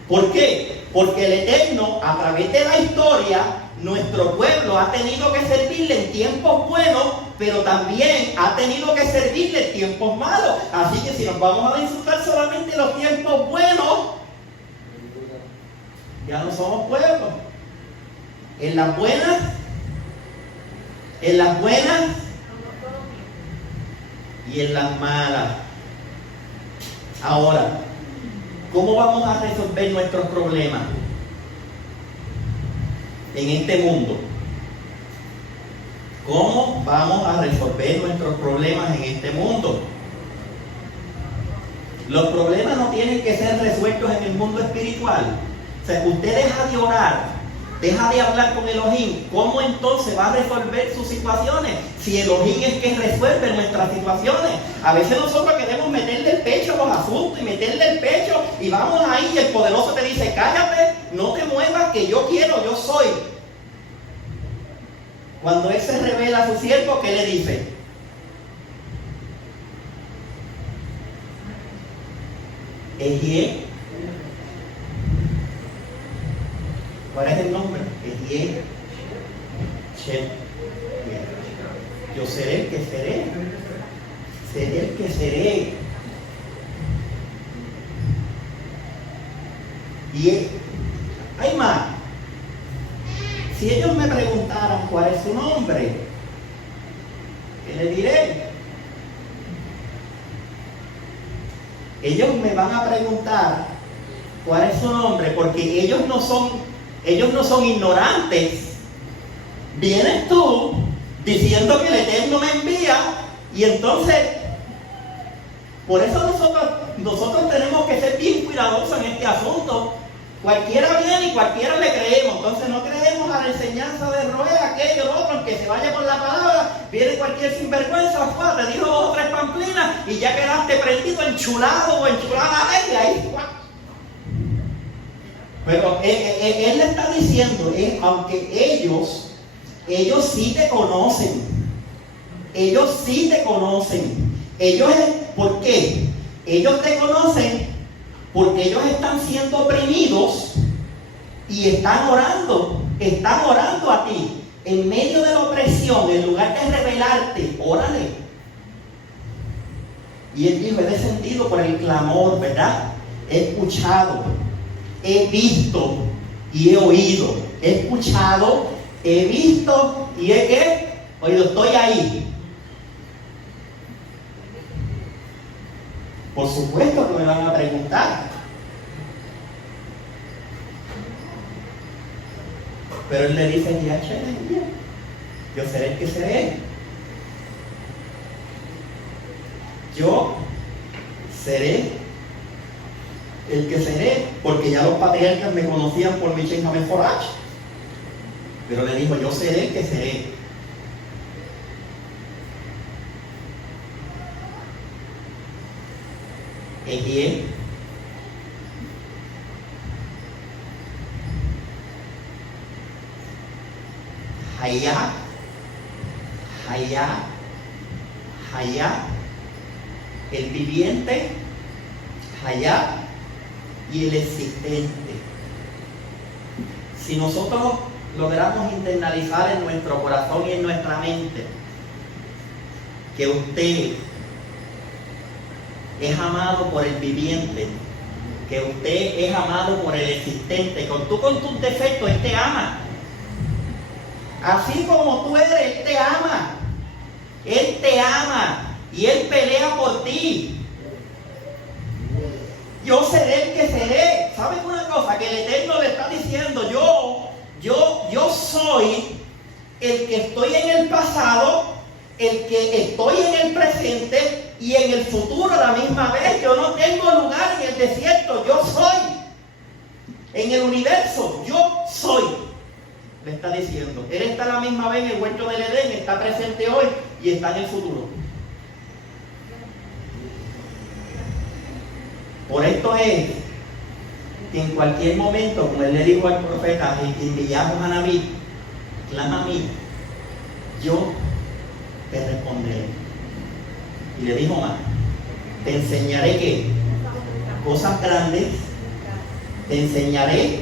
¿Por qué? Porque el Eterno, a través de la historia, nuestro pueblo ha tenido que servirle en tiempos buenos, pero también ha tenido que servirle en tiempos malos. Así que si nos vamos a disfrutar solamente en los tiempos buenos, ya no somos pueblo. En las buenas y en las malas. Ahora, ¿cómo vamos a resolver nuestros problemas en este mundo? ¿Cómo vamos a resolver nuestros problemas en este mundo? Los problemas no tienen que ser resueltos en el mundo espiritual. O sea, usted deja de orar, deja de hablar con Elohim. ¿Cómo entonces va a resolver sus situaciones? Si Elohim es que resuelve nuestras situaciones. A veces nosotros queremos meterle el pecho a los asuntos y meterle el pecho y vamos ahí y el poderoso te dice, cállate, no te muevas, que yo quiero, yo soy. Cuando Él se revela a su siervo, ¿qué le dice? Ejiel. ¿Cuál es el nombre? Ejiel. Yo seré el que seré. Seré el que seré. Y hay más. Si ellos me preguntaran cuál es su nombre, ¿qué le diré? Ellos me van a preguntar cuál es su nombre, porque ellos no son ignorantes. Vienes tú diciendo que el Eterno me envía, y entonces, por eso nosotros tenemos que ser bien cuidadosos en este asunto. Cualquiera viene y cualquiera le creemos. Entonces no creemos a la enseñanza de Roé, aquello, lo otro, aunque se vaya por la palabra. Viene cualquier sinvergüenza, te dijo 2 o 3 pamplinas y ya quedaste prendido, enchulado o enchulada y ahí. Pero él le está diciendo, aunque ellos sí te conocen. Ellos sí te conocen. ¿Por qué? Ellos te conocen porque ellos están siendo oprimidos y están orando a ti. En medio de la opresión, en lugar de rebelarte, órale. Y él dijo, he descendido por el clamor, ¿verdad? He escuchado, he visto y he oído. He escuchado, he visto y he ¿qué? Oído, estoy ahí. Por supuesto que me van a preguntar. Pero él le dice, ya, yo seré el que seré. Yo seré el que seré, porque ya los patriarcas me conocían por mi Shem HaMeforach. Pero le dijo, yo seré el que seré. Ejiel, Hayá, el viviente, Hayá y el existente. Si nosotros logramos internalizar en nuestro corazón y en nuestra mente que usted es amado por el viviente, que usted es amado por el existente, tú con tus defectos, Él te ama. Así como tú eres, Él te ama. Él te ama y Él pelea por ti. Yo seré el que seré. ¿Sabes una cosa? Que el Eterno le está diciendo, yo soy el que estoy en el pasado, el que estoy en el presente y en el futuro a la misma vez. Yo no tengo lugar en el desierto, yo soy. En el universo, yo soy. Le está diciendo, Él está a la misma vez en el huerto del Edén, está presente hoy y está en el futuro. Por esto es que en cualquier momento, como Él le dijo al profeta, enviamos a Naví, clama a mí, yo te responderé. Y le dijo más, te enseñaré ¿qué? Cosas grandes, te enseñaré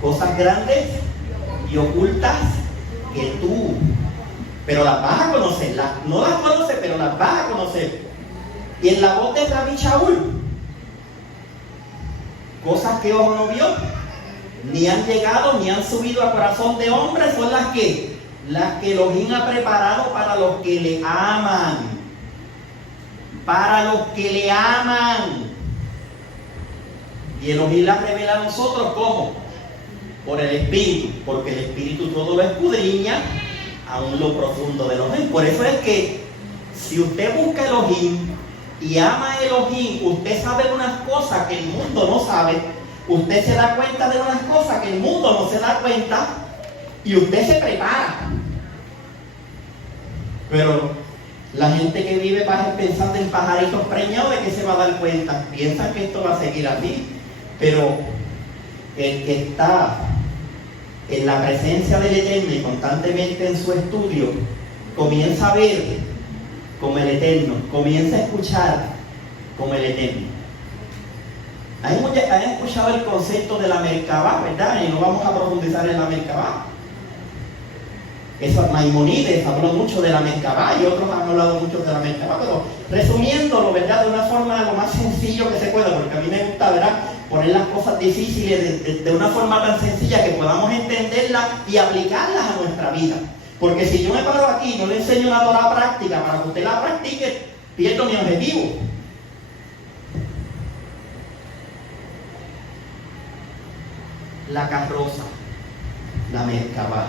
cosas grandes y ocultas que tú, pero las vas a conocer, no las conoces, pero las vas a conocer. Y en la voz de Rabbi Shaul, cosas que ojo no vio, ni han llegado, ni han subido a corazón de hombre, son las que Elohim ha preparado para los que le aman. Para los que le aman. Y Elohim las revela a nosotros, ¿cómo? Por el Espíritu, porque el Espíritu todo lo escudriña, aún lo profundo de Elohim. Por eso es que si usted busca Elohim y ama a Elohim, usted sabe unas cosas que el mundo no sabe, usted se da cuenta de unas cosas que el mundo no se da cuenta, y usted se prepara. Pero la gente que vive pensando en pajaritos preñados, ¿de qué se va a dar cuenta? Piensan que esto va a seguir así, pero el que está en la presencia del Eterno y constantemente en su estudio, comienza a ver como el Eterno, comienza a escuchar como el Eterno. ¿Han escuchado el concepto de la Merkabah, verdad? Y no vamos a profundizar en la Merkabah. Eso, Maimónides habló mucho de la Merkabah y otros han hablado mucho de la Merkabah, pero resumiéndolo, ¿verdad? De una forma lo más sencillo que se pueda, porque a mí me gusta, ¿verdad?, poner las cosas difíciles de una forma tan sencilla que podamos entenderlas y aplicarlas a nuestra vida. Porque si yo me paro aquí y no le enseño una Torah práctica para que usted la practique, pierdo mi objetivo. La carroza, la Merkabah,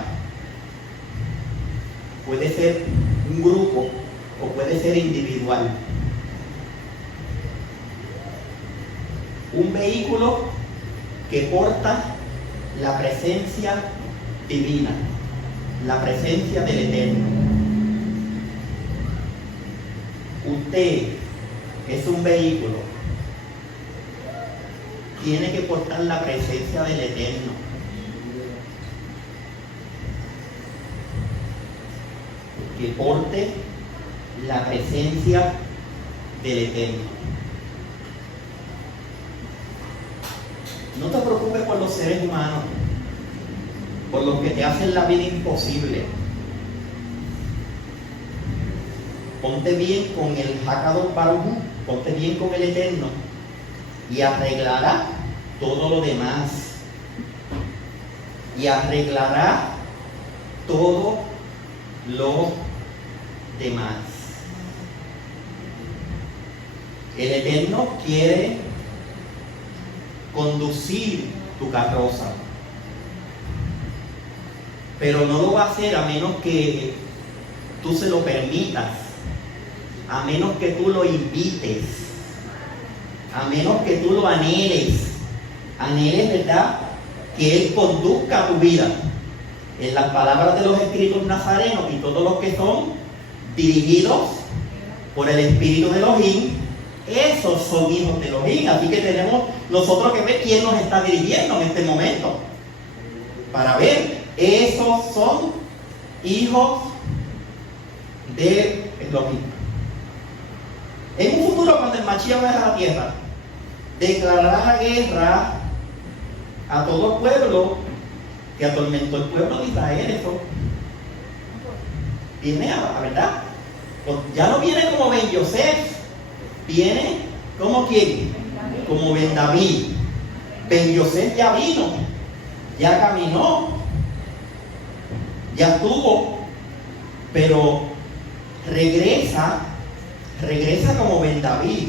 puede ser un grupo o puede ser individual. Un vehículo que porta la presencia divina, la presencia del Eterno. Usted es un vehículo, tiene que portar la presencia del Eterno. Que porte la presencia del Eterno. No te preocupes por los seres humanos, por los que te hacen la vida imposible. Ponte bien con el Hakadosh Baruj Hu, ponte bien con el Eterno y arreglará todo lo demás. Y arreglará todo lo demás. El Eterno quiere conducir tu carroza, pero no lo va a hacer a menos que tú se lo permitas, a menos que tú lo invites, a menos que tú lo anheles, ¿verdad?, que Él conduzca tu vida. En las palabras de los escritos nazarenos y todos los que son dirigidos por el Espíritu de Elohim, esos son hijos de Elohim. Así que tenemos nosotros que ver quién nos está dirigiendo en este momento, para ver, esos son hijos de Elohim. En un futuro, cuando el Mashiach vaya a la tierra, declarará la guerra a todo el pueblo que atormentó el pueblo de Israel. Eso viene a, ¿verdad? Ya no viene como Ben Yosef, viene como ¿quién? Como Ben David. Ben Yosef ya vino, ya caminó, ya estuvo, pero regresa como Ben David,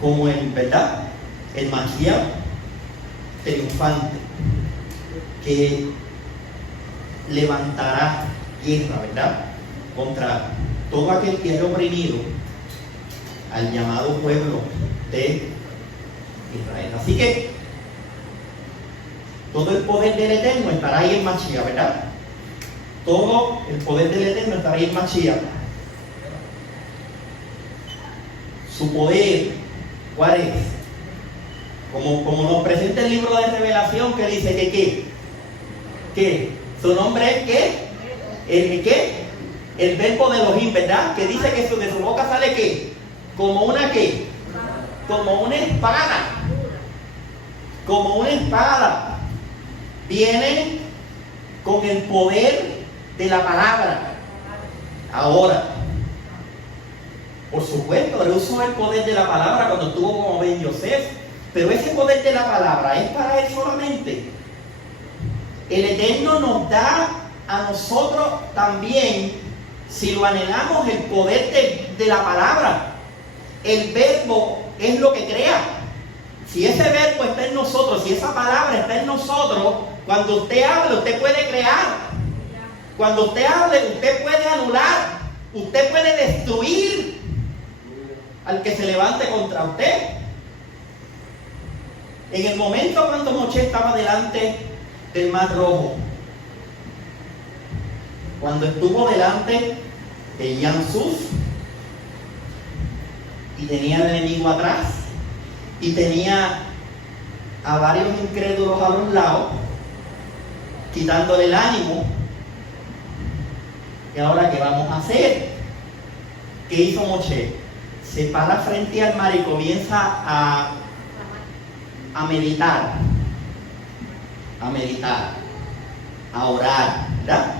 como el, ¿verdad?, el Mashiach triunfante, que levantará guerra, ¿verdad?, contra todo aquel que haya oprimido al llamado pueblo de Israel. Así que todo el poder del Eterno estará ahí en Mashiach, ¿verdad? Todo el poder del Eterno estará ahí en Mashiach. Su poder, ¿cuál es? Como nos presenta el libro de Revelación, que dice que ¿qué? Su nombre es ¿qué? El verbo de Elohim, ¿verdad? Que dice que de su boca sale ¿qué? Como una ¿qué? Como una espada. Como una espada. Viene con el poder de la palabra. Ahora, por supuesto, él usó el poder de la palabra cuando estuvo como Ben Yosef, pero ese poder de la palabra es para él solamente. El Eterno nos da a nosotros también, si lo anhelamos, el poder de la palabra. El verbo es lo que crea. Si ese verbo está en nosotros, si esa palabra está en nosotros, cuando usted hable, usted puede crear. Cuando usted hable, usted puede anular, usted puede destruir al que se levante contra usted. En el momento cuando Moshe estaba delante del Mar Rojo, cuando estuvo delante de Yam Suf y tenía el enemigo atrás y tenía a varios incrédulos a los lados, quitándole el ánimo. ¿Y ahora qué vamos a hacer? ¿Qué hizo Moshe? Se para frente al mar y comienza a meditar, a orar, ¿verdad?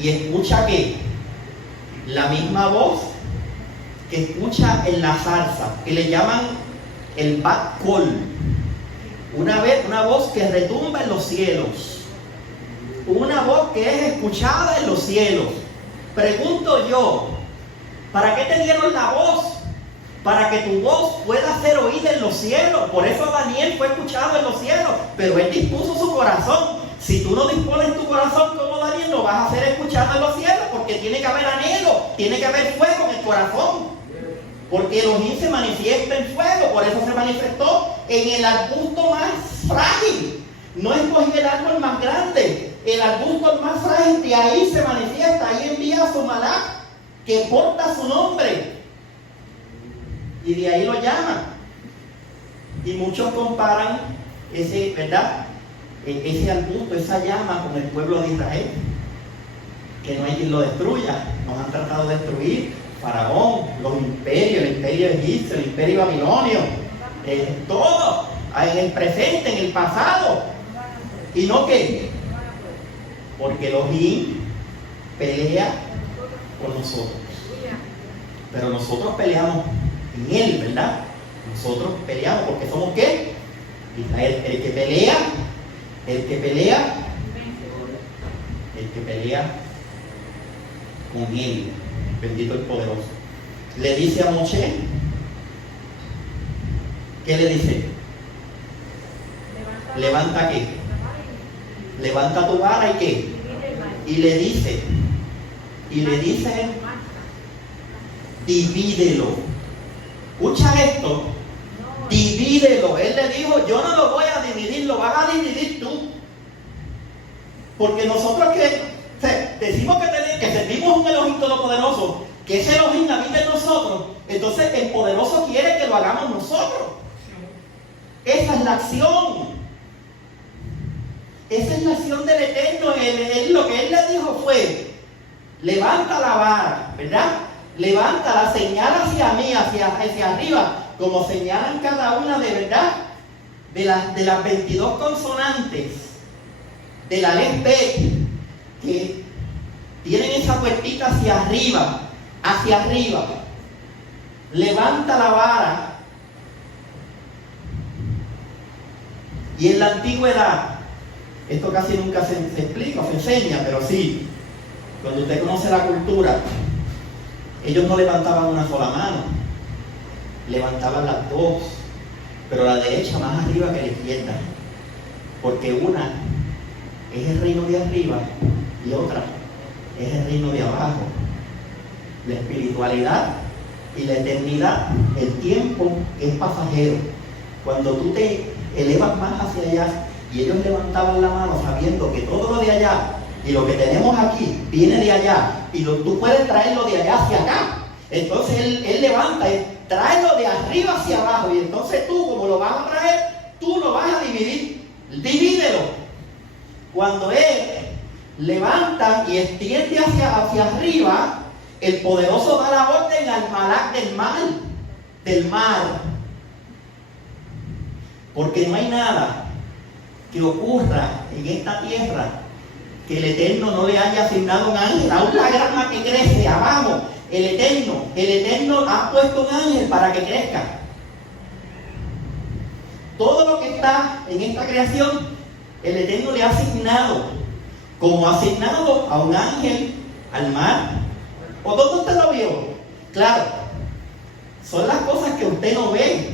Y escucha que la misma voz que escucha en la zarza, que le llaman el bat kol, una voz que retumba en los cielos, una voz que es escuchada en los cielos. Pregunto yo, ¿para qué te dieron la voz? Para que tu voz pueda ser oída en los cielos. Por eso Daniel fue escuchado en los cielos, pero él dispuso su corazón. Si tú no dispones tu corazón como Daniel, no vas a ser escuchado en los cielos, porque tiene que haber anhelo, tiene que haber fuego en el corazón. Porque Elohim se manifiesta en fuego, por eso se manifestó en el arbusto más frágil. No escogió el árbol más grande, el arbusto más frágil, de ahí se manifiesta, ahí envía a su malach, que porta su nombre. Y de ahí lo llama. Y muchos comparan ese, ¿verdad? Ese arbusto, esa llama con el pueblo de Israel. Que no hay quien lo destruya. Nos han tratado de destruir. Faraón, los imperios, el imperio egipcio, el imperio babilonio, todo, en el presente, en el pasado. ¿Y no qué? Porque Elohim pelea con nosotros. Pero nosotros peleamos en Él, ¿verdad? Nosotros peleamos porque somos ¿qué? Israel. El que pelea con Él. Bendito el poderoso. Le dice a Moshe, ¿qué le dice? Levanta qué? Levanta tu vara y qué? Y le dice, divídelo. Escucha esto, divídelo. Él le dijo, yo no lo voy a dividir, lo vas a dividir tú. Porque nosotros que decimos que servimos un Elohim todopoderoso, que ese Elohim habita en nosotros, entonces el poderoso quiere que lo hagamos nosotros. Esa es la acción. Esa es la acción del Eterno. Lo que Él le dijo fue, levanta la vara, ¿verdad? Levántala, señala hacia mí, hacia arriba, como señalan cada una de verdad, de las 22 consonantes de la Aleph Bet, que tienen esa puertita hacia arriba. Levanta la vara. Y en la antigüedad, esto casi nunca se explica o se enseña, pero sí, cuando usted conoce la cultura, ellos no levantaban una sola mano, levantaban las dos, pero la derecha más arriba que la izquierda, porque una es el reino de arriba y otra es el reino de abajo. La espiritualidad y la eternidad, el tiempo es pasajero. Cuando tú te elevas más hacia allá, y ellos levantaban la mano sabiendo que todo lo de allá y lo que tenemos aquí viene de allá, y tú puedes traerlo de allá hacia acá. Entonces él levanta y tráelo de arriba hacia abajo, y entonces tú, como lo vas a traer, tú lo vas a dividir. Divídelo. Cuando Él levanta y extiende hacia arriba, el poderoso da la orden al malach del mar. Porque no hay nada que ocurra en esta tierra que el Eterno no le haya asignado un ángel. Aún la grama que crece abajo, el Eterno ha puesto un ángel para que crezca. Todo lo que está en esta creación, el Eterno le ha asignado, como ha asignado a un ángel al mar. ¿O dónde usted lo vio? Claro, son las cosas que usted no ve,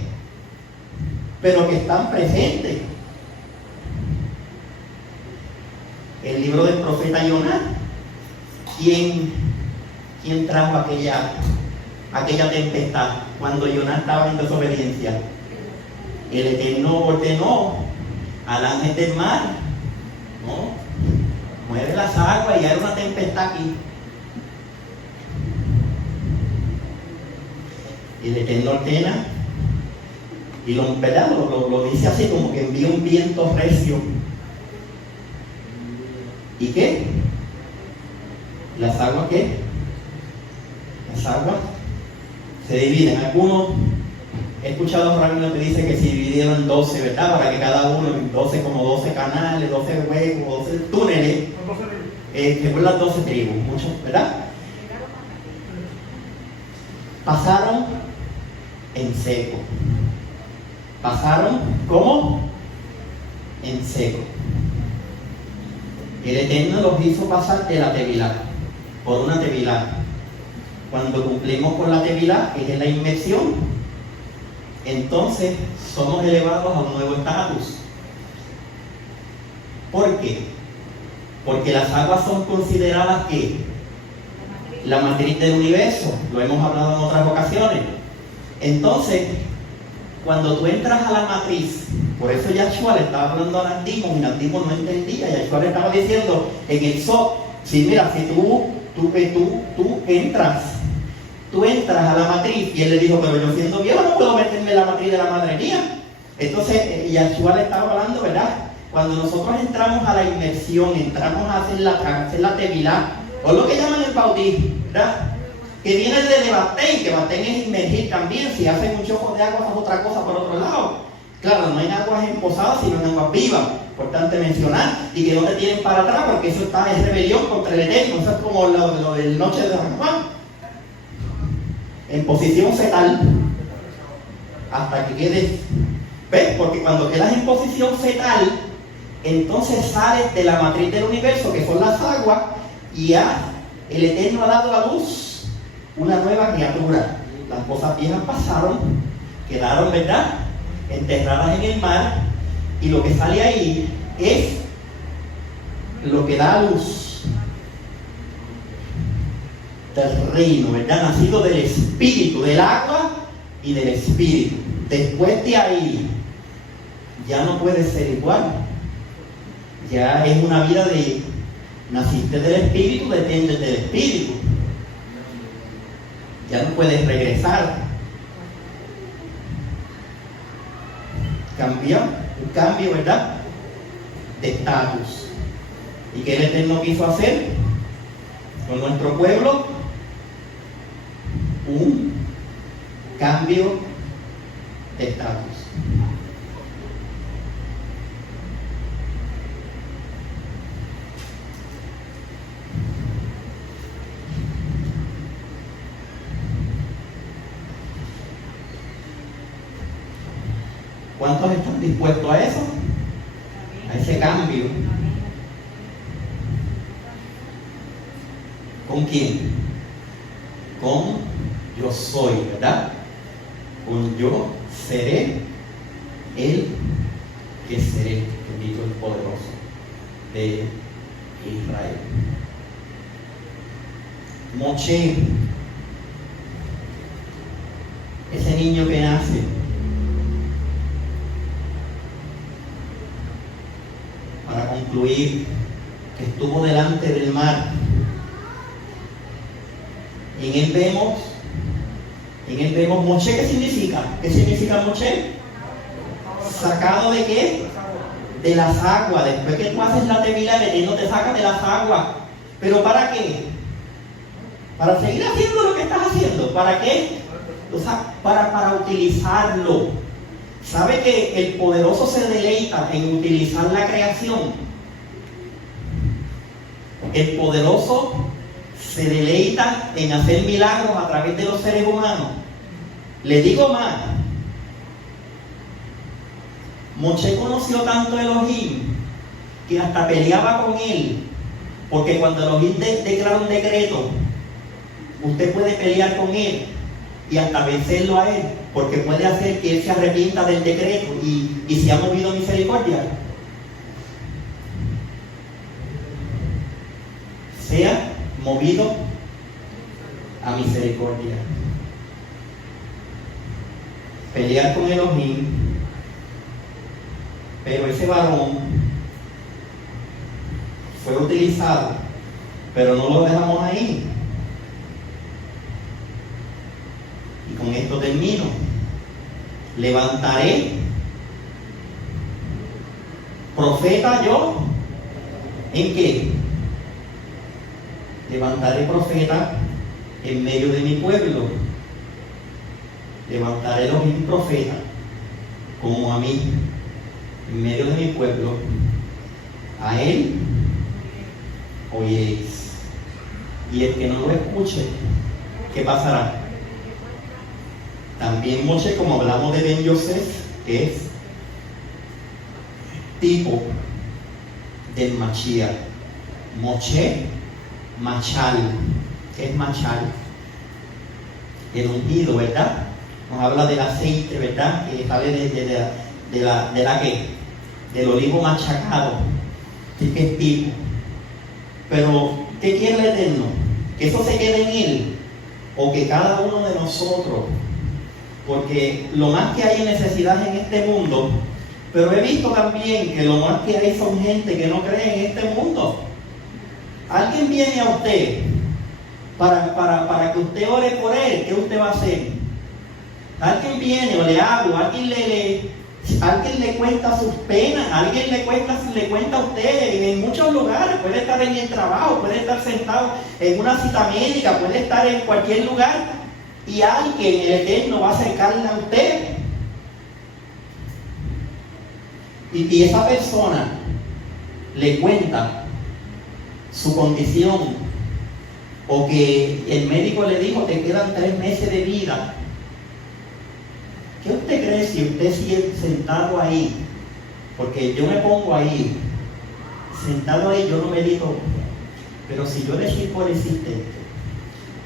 pero que están presentes. El libro del profeta Jonás, ¿quién trajo aquella tempestad cuando Jonás estaba en desobediencia? El Eterno ordenó al ángel del mar, ¿no? Mueve las aguas y hay una tempestad aquí. Y el Eterno ordena, y ¿verdad? Lo dice así como que envía un viento recio. ¿Y qué? ¿Las aguas qué? Las aguas se dividen. Algunos, he escuchado a rabinos que dicen que se dividieron en 12, ¿verdad? Para que cada uno, 12 como 12 canales, 12 huecos, 12 túneles, según las 12 tribus, muchos, ¿verdad? Pasaron en seco. Pasaron, ¿cómo? En seco. El Eterno los hizo pasar de la Tevilá, por una Tevilá. Cuando cumplimos con la Tevilá, que es la inmersión, entonces somos elevados a un nuevo estatus. ¿Por qué? Porque las aguas son consideradas ¿qué? La matriz del universo. Lo hemos hablado en otras ocasiones. Entonces, cuando tú entras a la matriz, por eso Yahshua le estaba hablando a Nandimo, y Nandimo no entendía. Yahshua le estaba diciendo en el Sot, si mira, si tú entras a la matriz, y él le dijo, pero yo siendo viejo no puedo meterme en la matriz de la madre mía. Entonces Yahshua le estaba hablando, ¿verdad? Cuando nosotros entramos a la inmersión, entramos a hacer la tevilá, o lo que llaman el bautismo, ¿verdad? Que viene de Batén, que Batén es inmergir también. Si hacen un choco de agua, es otra cosa por otro lado. Claro, no en aguas emposadas, sino en aguas vivas. Importante mencionar, y que no te tienen para atrás, porque eso es rebelión contra el Eterno. Eso es como lo del noche de San Juan. En posición fetal, hasta que quedes. ¿Ves? Porque cuando quedas en posición fetal, entonces sales de la matriz del universo, que son las aguas, y ya el Eterno ha dado a luz una nueva criatura. Las cosas viejas pasaron, quedaron, ¿verdad?, enterradas en el mar, y lo que sale ahí es lo que da a luz del reino, ¿verdad?, nacido del espíritu, del agua y del espíritu. Después de ahí ya no puede ser igual. Ya es una vida de naciste del espíritu, dependes del espíritu. Ya no puedes regresar. Un cambio, ¿verdad?, de estatus. ¿Y qué el Eterno quiso hacer con nuestro pueblo? Un cambio de estatus. ¿Cuántos están dispuestos a eso? A ese cambio. ¿Con quién? Con yo soy, ¿verdad? Con yo seré el que seré, bendito el poderoso de Israel. Moshe, ese niño que nace, para concluir, que estuvo delante del mar. Y en él vemos Moshe. ¿Qué significa? ¿Qué significa Moshe? ¿Sacado de qué? De las aguas. Después que tú haces la tevilá, el Eterno te saca de las aguas. ¿Pero para qué? Para seguir haciendo lo que estás haciendo. ¿Para qué? O sea, para utilizarlo. ¿Sabe que el poderoso se deleita en utilizar la creación? El poderoso se deleita en hacer milagros a través de los seres humanos. Le digo más. Moshe conoció tanto a Elohim que hasta peleaba con él. Porque cuando Elohim declara un decreto, usted puede pelear con él y hasta vencerlo a él, porque puede hacer que él se arrepienta del decreto y se ha movido a misericordia. Sea movido a misericordia. Pelear con Elohim, pero ese varón fue utilizado, pero no lo dejamos ahí. Y con esto termino. Levantaré profeta yo. ¿En qué? Levantaré profeta en medio de mi pueblo. Levantaré los mil profetas como a mí en medio de mi pueblo. A él oyeréis. Y el que no lo escuche, ¿qué pasará? También Moshe, como hablamos de Ben Yosef, que es tipo del Mashiach. Moshe, Machal. ¿Qué es Machal? El ungido, ¿verdad? Nos habla del aceite, ¿verdad? Que sale de la que, del olivo machacado. Así que es tipo. Pero, ¿qué quiere el Eterno? ¿Que eso se quede en él? ¿O que cada uno de nosotros? Porque lo más que hay es necesidad en este mundo, pero he visto también que lo más que hay son gente que no cree en este mundo. Alguien viene a usted para que usted ore por él, ¿qué usted va a hacer? Alguien viene o le habla, alguien le cuenta sus penas, alguien le cuenta a usted en muchos lugares, puede estar en el trabajo, puede estar sentado en una cita médica, puede estar en cualquier lugar. Y alguien, el Eterno, va a acercarle a usted. Y esa persona le cuenta su condición, o que el médico le dijo te quedan 3 meses de vida. ¿Qué usted cree si usted sigue sentado ahí? Porque yo me pongo ahí, sentado ahí, yo no medito. Pero si yo le sirvo al existente,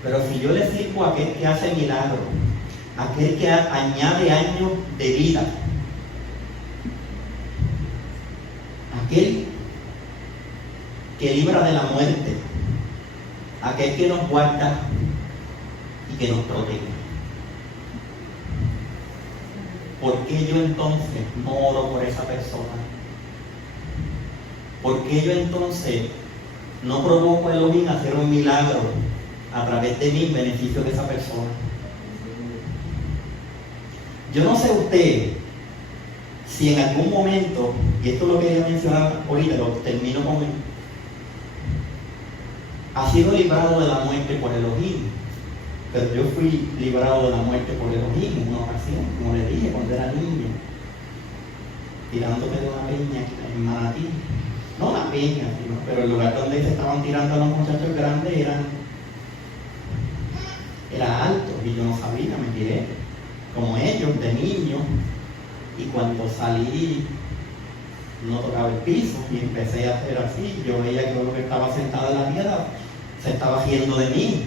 pero si yo le sirvo a aquel que hace milagros, aquel que añade años de vida, aquel que libra de la muerte, aquel que nos guarda y que nos protege, ¿por qué yo entonces no oro por esa persona? ¿Por qué yo entonces no provoco a Elohim a hacer un milagro a través de mí en beneficio de esa persona? Yo no sé usted si en algún momento, y esto lo quería mencionar ahorita, lo termino con él, ha sido librado de la muerte por Elohim. Pero yo fui librado de la muerte por Elohim en una ocasión, como le dije, cuando era niño, tirándome de una peña en Manatí. No una peña, pero el lugar donde se estaban tirando a los muchachos grandes era alto y yo no sabía, me tiré como ellos, de niño, y cuando salí no tocaba el piso y empecé a hacer así. Yo veía que lo que estaba sentado en la tierra se estaba riendo de mí,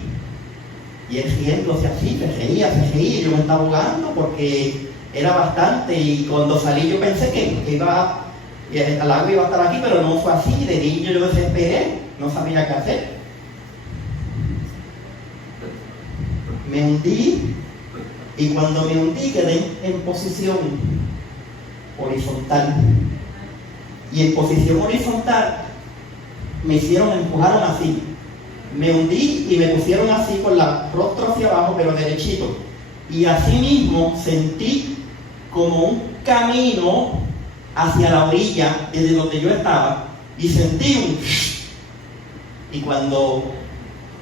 y él riéndose así, se reía, y yo me estaba ahogando porque era bastante, y cuando salí yo pensé que el agua iba a estar aquí, pero no fue así. De niño yo desesperé, no sabía qué hacer. Me hundí, y cuando me hundí quedé en posición horizontal, y en posición horizontal me empujaron así, me hundí y me pusieron así con la rostro hacia abajo, pero derechito, y así mismo sentí como un camino hacia la orilla desde donde yo estaba, y sentí y cuando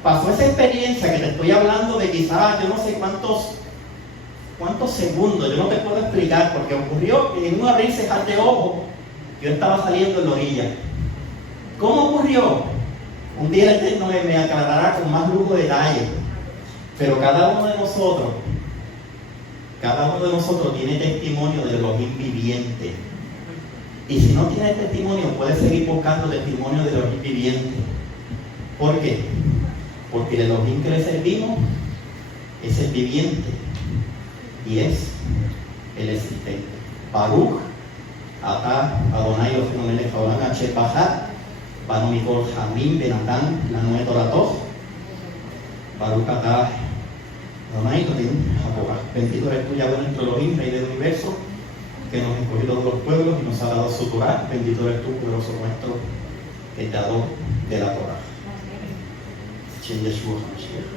pasó esa experiencia que te estoy hablando de quizás yo no sé cuántos segundos, yo no te puedo explicar, porque ocurrió que en un abrir y cerrar de ojos yo estaba saliendo en la orilla. ¿Cómo ocurrió? Un día el Eterno me aclarará con más lujo de detalle, pero cada uno de nosotros tiene testimonio de Elohim viviente. Y si no tiene testimonio, puede seguir buscando testimonio de Elohim viviente. ¿Por qué? Porque el Elohim que le servimos es el viviente y es el existente. Baruch Atah Adonai Eloheinu melech haolam asher bachar banu mikol hamim benatan lanu et toratos. Baruch Atah Adonai Eloheinu haborach. Bendito eres tú, Yahweh, nuestro Elohim, Rey del universo, que nos escogió todos los pueblos y nos ha dado su Torah. Bendito eres tú, poderoso nuestro, el dador de la Torah. Shem Yeshua HaMashiach.